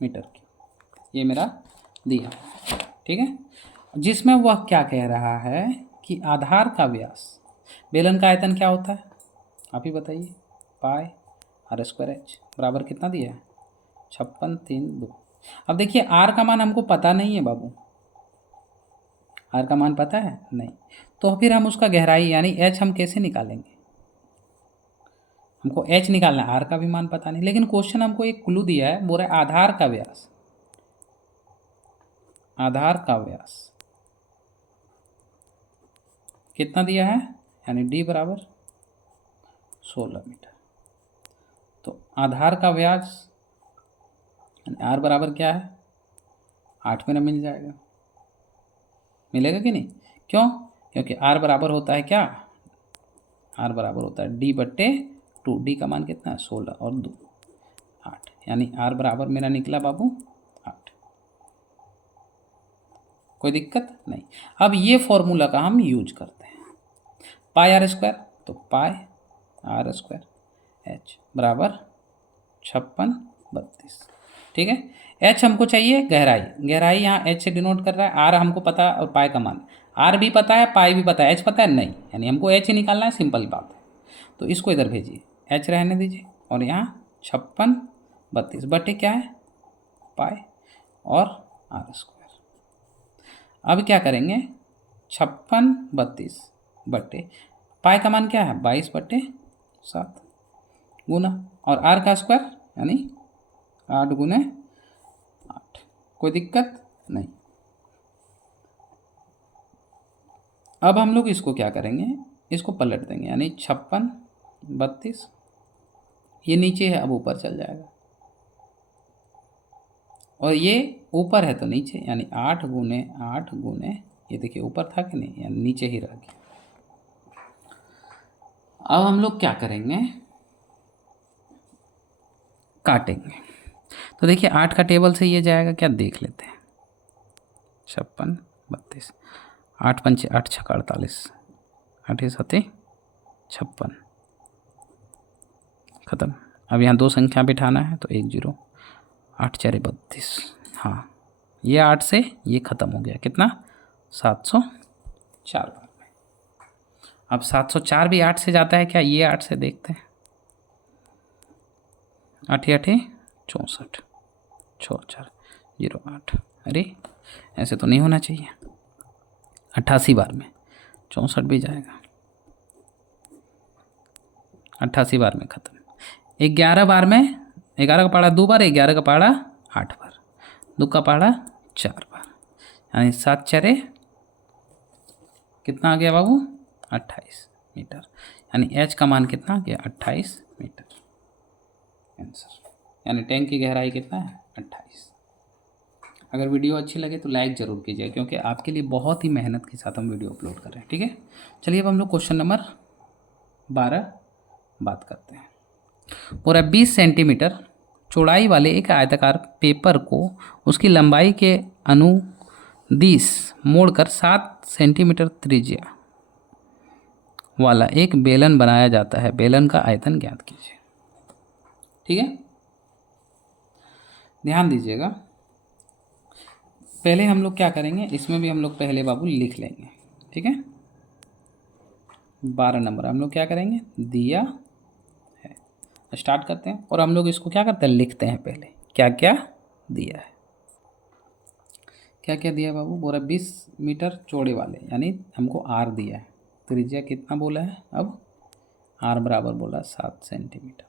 मीटर की, ये मेरा दिया। ठीक है, जिसमें वह क्या कह रहा है कि आधार का व्यास, बेलन का आयतन क्या होता है आप ही बताइए, πr² बराबर कितना दिया है 5632। अब देखिए r का मान हमको पता नहीं है बाबू, r का मान पता है नहीं, तो फिर हम उसका गहराई यानी h हम कैसे निकालेंगे। हमको h निकालना है, r का भी मान पता नहीं। लेकिन क्वेश्चन हमको एक क्लू दिया है, बोल रहा है आधार का व्यास कितना दिया है, यानी d बराबर 16 मीटर। तो आधार का व्यास यानी r बराबर क्या है 8 मेरा मिल जाएगा, मिलेगा कि नहीं। क्यों, क्योंकि r बराबर होता है क्या, r बराबर होता है d/2। d का मान कितना है 16 और 2 8, यानी r बराबर मेरा निकला बाबू 8। कोई दिक्कत नहीं। अब ये फॉर्मूला का हम यूज करते हैं, πr², तो πr² h बराबर 5632। ठीक है, h हमको चाहिए गहराई यहाँ h से डिनोट कर रहा है, r हमको पता है और पाई का मान, r भी पता है पाई भी पता है, h पता है नहीं, यानी हमको h निकालना है, सिंपल बात है। तो इसको इधर भेजिए, h रहने दीजिए और यहाँ 5632 बटे क्या है पाई और r²। अब क्या करेंगे 5632 बटे पाई का मान क्या है 22/7 गुना और r का स्क्वायर यानी 8 गुने 8। कोई दिक्कत नहीं। अब हम लोग इसको क्या करेंगे, इसको पलट देंगे, यानी 5632 ये नीचे है, अब ऊपर चल जाएगा, और ये ऊपर है तो नीचे, यानी 8 गुने 8 गुने, ये देखिए ऊपर था कि नहीं, यानी नीचे ही रह गया। अब हम लोग क्या करेंगे, काटेंगे। तो देखिए 8 का टेबल से ये जाएगा क्या, देख लेते हैं। 5632 8 पंचे 8 छक्का 48, 8 7 56 खत्म। अब यहाँ 2 संख्या बिठाना है तो 1 0 8 4 32। हाँ, ये 8 से ये ख़त्म हो गया, कितना 704 बार में। अब 704 भी 8 से जाता है क्या, ये 8 से देखते हैं। 8 8 64 6 4 0 8। अरे ऐसे तो नहीं होना चाहिए। 88 बार में 64 भी जाएगा, 88 बार में ख़त्म। 11 बार में 11 का पहाड़ा 2 बार, 11 का पहाड़ा 8 बार, 2 का पहाड़ा 4 बार, यानी 7 चरे कितना आ गया बाबू 28 मीटर, यानी एच का मान कितना आ गया 28 मीटर आंसर। यानी टैंक की गहराई कितना है 28। अगर वीडियो अच्छी लगे तो लाइक ज़रूर कीजिए, क्योंकि आपके लिए बहुत ही मेहनत के साथ हम वीडियो अपलोड कर रहे हैं। ठीक है, चलिए अब हम लोग क्वेश्चन नंबर 12 बात करते हैं। पूरा 20 सेंटीमीटर चौड़ाई वाले एक आयताकार पेपर को उसकी लंबाई के अनुदिश मोड़कर 7 सेंटीमीटर त्रिज्या वाला एक बेलन बनाया जाता है। बेलन का आयतन ज्ञात कीजिए। ठीक है, ध्यान दीजिएगा। पहले हम लोग क्या करेंगे, इसमें भी हम लोग पहले बाबू लिख लेंगे। ठीक है, 12 नंबर हम लोग क्या करेंगे, दिया है, स्टार्ट करते हैं। और हम लोग इसको क्या करते हैं, लिखते हैं पहले क्या क्या दिया है। क्या क्या दिया बाबू, बोला 20 मीटर चौड़े वाले, यानी हमको आर दिया है। त्रिज्या कितना बोला है, अब आर बराबर बोला 7 सेंटीमीटर।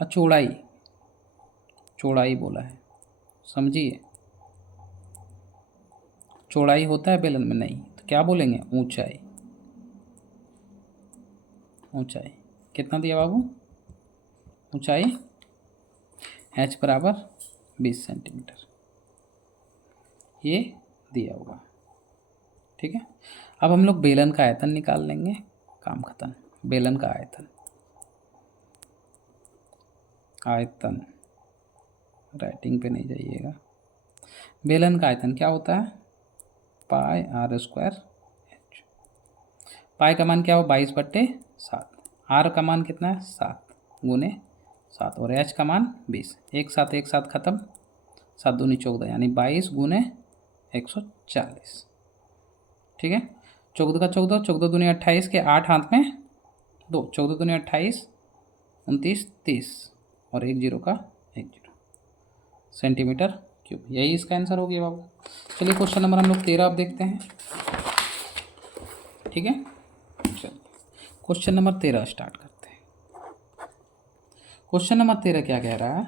और चौड़ाई चौड़ाई बोला है, समझिए। चौड़ाई होता है बेलन में, नहीं तो क्या बोलेंगे, ऊंचाई। ऊंचाई कितना दिया बाबू, ऊंचाई एच बराबर 20 सेंटीमीटर, ये दिया हुआ। ठीक है, अब हम लोग बेलन का आयतन निकाल लेंगे, काम खत्म। बेलन का आयतन, आयतन राइटिंग पे नहीं जाइएगा। बेलन का आयतन क्या होता है, पाई आर स्क्वायर एच। पाई का मान क्या हो 22/7, आर का मान कितना है 7 गुने 7, और एच का मान 20। एक साथ ख़त्म, 7 दूनी 14, यानी 22 गुने 140। ठीक है, 14 का 14, 14 दूनी 28 के 8 हाथ में 2, 14 दूनी 28, 29, 30 और 1 0 का 1 0 सेंटीमीटर क्यूब। यही इसका आंसर हो गया बाबू। चलिए क्वेश्चन नंबर हम लोग 13 अब देखते हैं। ठीक है, चलिए क्वेश्चन नंबर 13 स्टार्ट करते हैं। क्वेश्चन नंबर 13 क्या कह रहा है,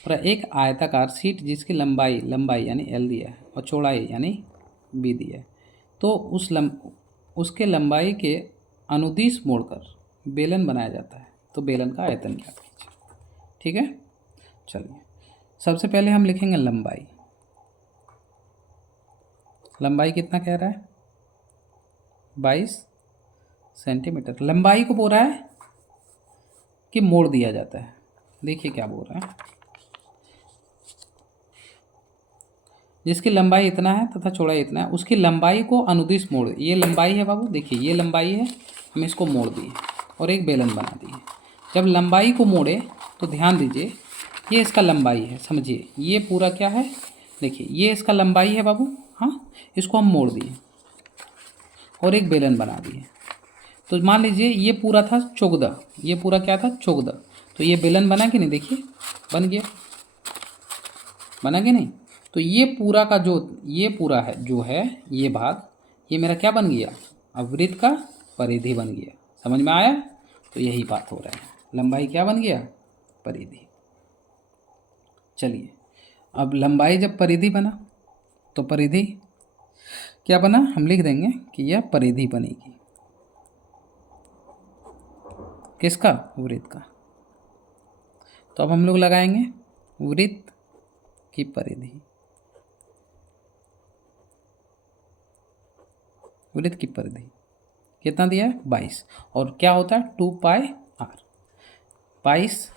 और एक आयताकार सीट जिसकी लंबाई यानी एल दिया है और चौड़ाई यानी बी दिया है, तो उसके लंबाई के अनुदिश मोड़कर बेलन बनाया जाता है। तो बेलन का आयतन क्या कीजिए। ठीक है, चलिए सबसे पहले हम लिखेंगे लंबाई। लंबाई कितना कह रहा है 22 सेंटीमीटर। लंबाई को बोल रहा है कि मोड़ दिया जाता है। देखिए क्या बोल रहा है, जिसकी लंबाई इतना है तथा चौड़ाई इतना है, उसकी लंबाई को अनुदिश मोड़। ये लंबाई है बाबू, देखिए ये लंबाई है, हम इसको मोड़ दिए और एक बेलन बना दिए। जब लंबाई को मोड़े तो ध्यान दीजिए, ये इसका लंबाई है, समझिए। ये पूरा क्या है, देखिए ये इसका लंबाई है बाबू, हाँ, इसको हम मोड़ दिए और एक बेलन बना दिए। तो मान लीजिए ये पूरा था 14, ये पूरा क्या था 14, तो ये बेलन बना कि नहीं, देखिए बन गया, बना कि नहीं। तो ये पूरा का जो ये पूरा है जो है ये भाग, ये मेरा क्या बन गया, अब वृत्त का परिधि बन गया। समझ में आया, तो यही बात हो रहा है, लंबाई क्या बन गया, परिधि। चलिए अब लंबाई जब परिधि बना तो परिधि क्या बना, हम लिख देंगे कि यह परिधि बनेगी, किसका, वृत्त का। तो अब हम लोग लगाएंगे वृत्त की परिधि, वृत्त की परिधि कितना दिया है 22, और क्या होता है 2 पाई आर। 22,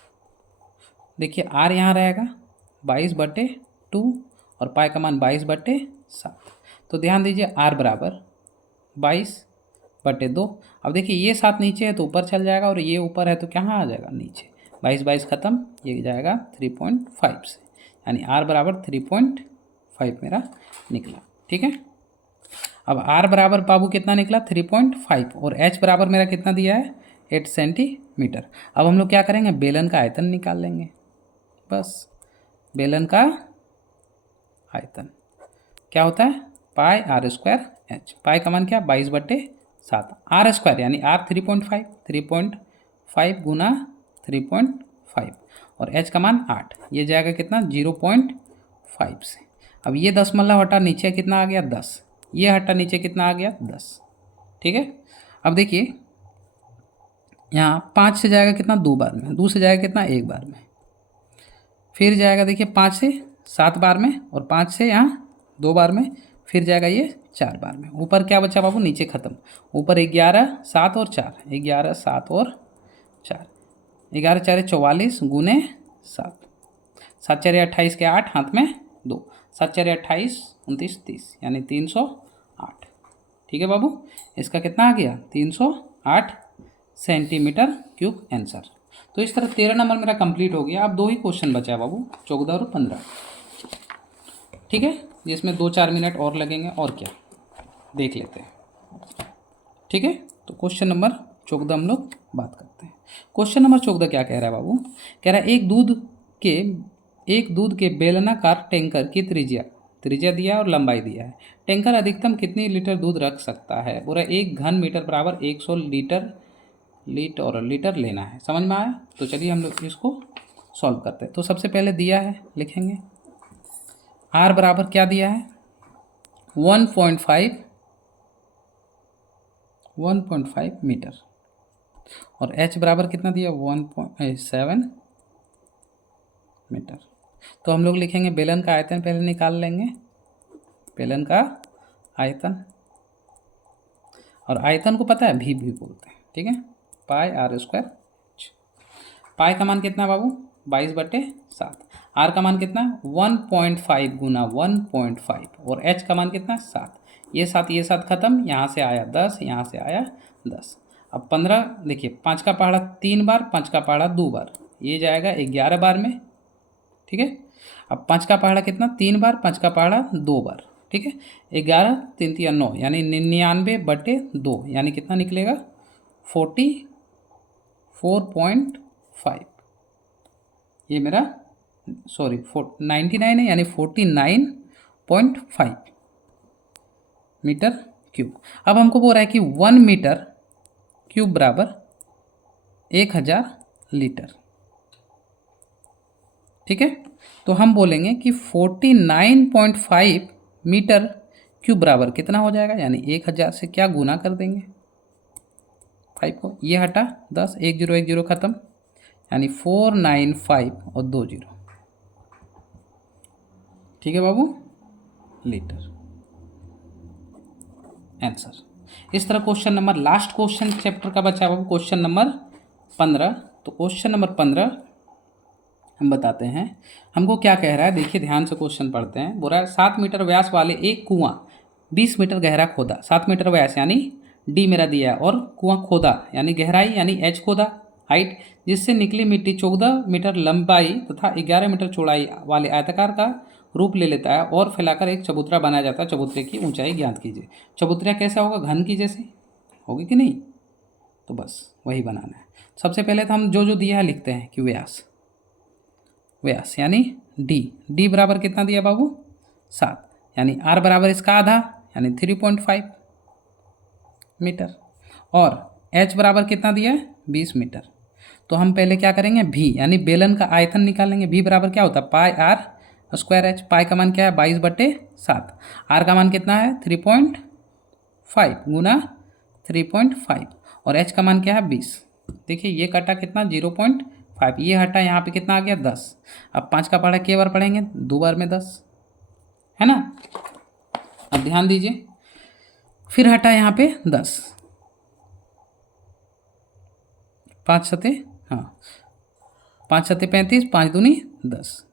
देखिए आर यहाँ रहेगा 22/2 और पाई का मान 22/7। तो ध्यान दीजिए आर बराबर 22/2। अब देखिए ये 7 नीचे है तो ऊपर चल जाएगा, और ये ऊपर है तो कहाँ आ जाएगा, नीचे। 22 ख़त्म, ये जाएगा 3.5 से, यानी आर बराबर 3.5 मेरा निकला। ठीक है, अब आर बराबर बाबू कितना निकला 3.5, और एच बराबर मेरा कितना दिया है 8 सेंटीमीटर। अब हम लोग क्या करेंगे, बेलन का आयतन निकाल लेंगे। बस बेलन का आयतन क्या होता है, पाई आर स्क्वायर एच। पाई का मान क्या, 22/7। आर स्क्वायर यानी आर 3.5, 3.5 गुना 3.5 और एच का मान 8, ये जाएगा कितना 0.5 से। अब ये 10 मतलब हटा नीचे कितना आ गया 10, ये हटा नीचे कितना आ गया 10। ठीक है, अब देखिए यहाँ 5 से जाएगा कितना 2 बार में, 2 से जाएगा कितना 1 बार में, फिर जाएगा देखिए 5 से 7 बार में और 5 से यहाँ 2 बार में, फिर जाएगा ये 4 बार में। ऊपर क्या बचा बाबू, नीचे ख़त्म। ऊपर 11 7 और 4, 11 7 और 4, 11 4 44 गुने 7, 7 4 28 के 8 हाथ में 2, 7 4 28 29 30 यानी 308। ठीक है बाबू, इसका कितना आ गया 308 सेंटीमीटर क्यूब आंसर। तो इस तरह 13 नंबर मेरा कंप्लीट हो गया। अब 2 ही क्वेश्चन बचा है बाबू, 14 और 15। ठीक है, जिसमें 2-4 मिनट और लगेंगे और क्या देख लेते हैं। ठीक है, तो क्वेश्चन नंबर 14 हम लोग बात करते हैं। क्वेश्चन नंबर 14 क्या कह रहा है बाबू, कह रहा है एक दूध के बेलनाकार टैंकर की त्रिज्या दिया और लंबाई दिया है। टैंकर अधिकतम कितनी लीटर दूध रख सकता है। पूरा 1 घन मीटर बराबर 100 लीटर लेना है। समझ में आया, तो चलिए हम लोग इसको सॉल्व करते हैं। तो सबसे पहले दिया है, लिखेंगे आर बराबर क्या दिया है 1.5 मीटर और एच बराबर कितना दिया 1.7 मीटर। तो हम लोग लिखेंगे बेलन का आयतन पहले निकाल लेंगे, बेलन का आयतन, और आयतन को पता है भी बोलते हैं। ठीक है, पाई आर स्क्वायर। पाई का मान कितना बाबू 22/7, आर का मान कितना 1.5 गुना 1.5 और एच का मान कितना 7, ये 7 खत्म, यहाँ से आया 10, यहाँ से आया 10। अब 15 देखिए, 5 का पहाड़ा 3 बार, 5 का पहाड़ा 2 बार, ये जाएगा 11 बार में। ठीक है, अब 5 का पहाड़ा कितना 3 बार, 5 का पहाड़ा 2 बार। ठीक है, 11 3 3 9 यानी 99/2 यानी कितना निकलेगा 44.5। ये मेरा 99 है यानी 49.5 मीटर क्यूब। अब हमको बोल रहा है कि 1 मीटर क्यूब बराबर 1000 लीटर। ठीक है, तो हम बोलेंगे कि 49.5 मीटर क्यूब बराबर कितना हो जाएगा, यानी 1000 से क्या गुना कर देंगे 5 को, ये हटा 10, 1 0 1 0 खत्म, यानी 495 और 2 0। ठीक है बाबू, लीटर आंसर। इस तरह question number, last question chapter का बचा बाबू क्वेश्चन नंबर 15। तो क्वेश्चन नंबर 15 हम बताते हैं हमको क्या कह रहा है। देखिए ध्यान से क्वेश्चन पढ़ते हैं। बोल रहा है 7 मीटर व्यास वाले एक कुआं 20 मीटर गहरा खोदा। 7 मीटर व्यास यानी डी मेरा दिया है, और कुआं खोदा यानी गहराई यानी एच खोदा, हाइट, जिससे निकली मिट्टी 14 मीटर लंबाई तथा 11 मीटर चौड़ाई वाले आयताकार का रूप ले लेता है और फैलाकर एक चबूतरा बनाया जाता है। चबूतरे की ऊंचाई ज्ञात कीजिए। चबूतरा कैसा होगा, घन की जैसे होगी कि नहीं, तो बस वही बनाना है। सबसे पहले तो हम जो दिया है लिखते हैं कि व्यास यानी डी बराबर कितना दिया बाबू 7, यानी आर बराबर इसका आधा यानी 3.5 मीटर, और एच बराबर कितना दिया है 20 मीटर। तो हम पहले क्या करेंगे, भी यानी बेलन का आयतन निकालेंगे। भी बराबर क्या होता है पाई आर स्क्वायर एच। पाई का मान क्या है 22/7, आर का मान कितना है 3.5 गुना 3.5 और एच का मान क्या है 20। देखिए ये कटा कितना 0.5, ये हटा यहाँ पे कितना आ गया 10। अब 5 का पढ़ा के बार पढ़ेंगे 2 बार में 10 है ना। अब ध्यान दीजिए, फिर हटा यहाँ पे 10, 5 सते 35, 5 दूनी 10,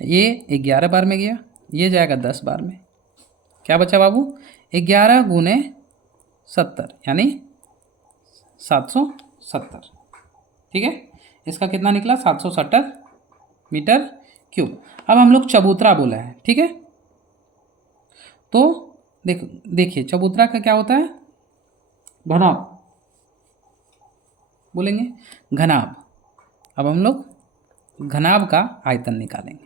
ये 11 बार में गया, ये जाएगा 10 बार में। क्या बचा बाबू 11 गुने 70 यानी 770। ठीक है, इसका कितना निकला 770 मीटर क्यूब। अब हम लोग चबूतरा बोला है। ठीक है, तो देखिए चबूतरा का क्या होता है, घनाभ बोलेंगे, घनाभ। अब हम लोग घनाभ का आयतन निकालेंगे।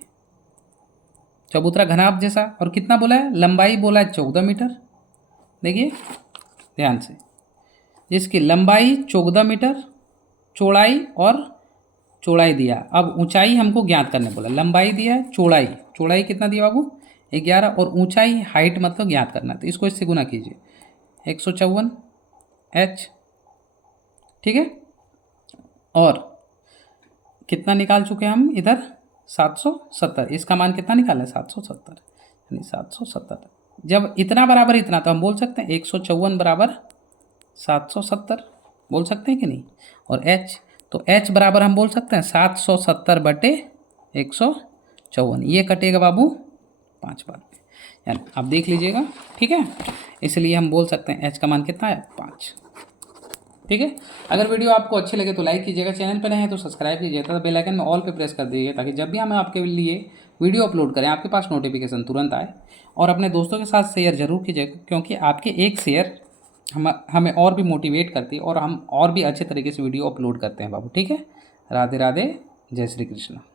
चबूतरा घनाभ जैसा। और कितना बोला है, लंबाई बोला है 14 मीटर। देखिए ध्यान से, जिसकी लंबाई 14 मीटर, चौड़ाई और चौड़ाई दिया। अब ऊंचाई हमको ज्ञात करने बोला, लंबाई दिया है, चौड़ाई, चौड़ाई कितना दिया बाबू 11, और ऊंचाई हाइट मतलब ज्ञात करना, तो इसको इससे गुना कीजिए 154 h, ठीक है। और कितना निकाल चुके हैं हम इधर 770, इसका मान कितना निकाला है 770, यानी 770। जब इतना बराबर इतना तो हम बोल सकते हैं 154 बराबर 770, बोल सकते हैं कि नहीं। और h, तो h बराबर हम बोल सकते हैं 770 बटे 154, ये कटेगा बाबू 5 बार में, यानी आप देख लीजिएगा, ठीक है। इसलिए हम बोल सकते हैं h का मान कितना है 5, ठीक है। अगर वीडियो आपको अच्छी लगे तो लाइक कीजिएगा, चैनल पर नए हैं तो सब्सक्राइब कीजिएगा तथा बेल आइकन में ऑल पे प्रेस कर दीजिए, ताकि जब भी हम आपके लिए वीडियो अपलोड करें आपके पास नोटिफिकेशन तुरंत आए। और अपने दोस्तों के साथ शेयर जरूर कीजिएगा, क्योंकि आपके एक शेयर हमें और भी मोटिवेट करती है और हम और भी अच्छे तरीके से वीडियो अपलोड करते हैं बाबू, ठीक है। राधे राधे, जय श्री कृष्ण।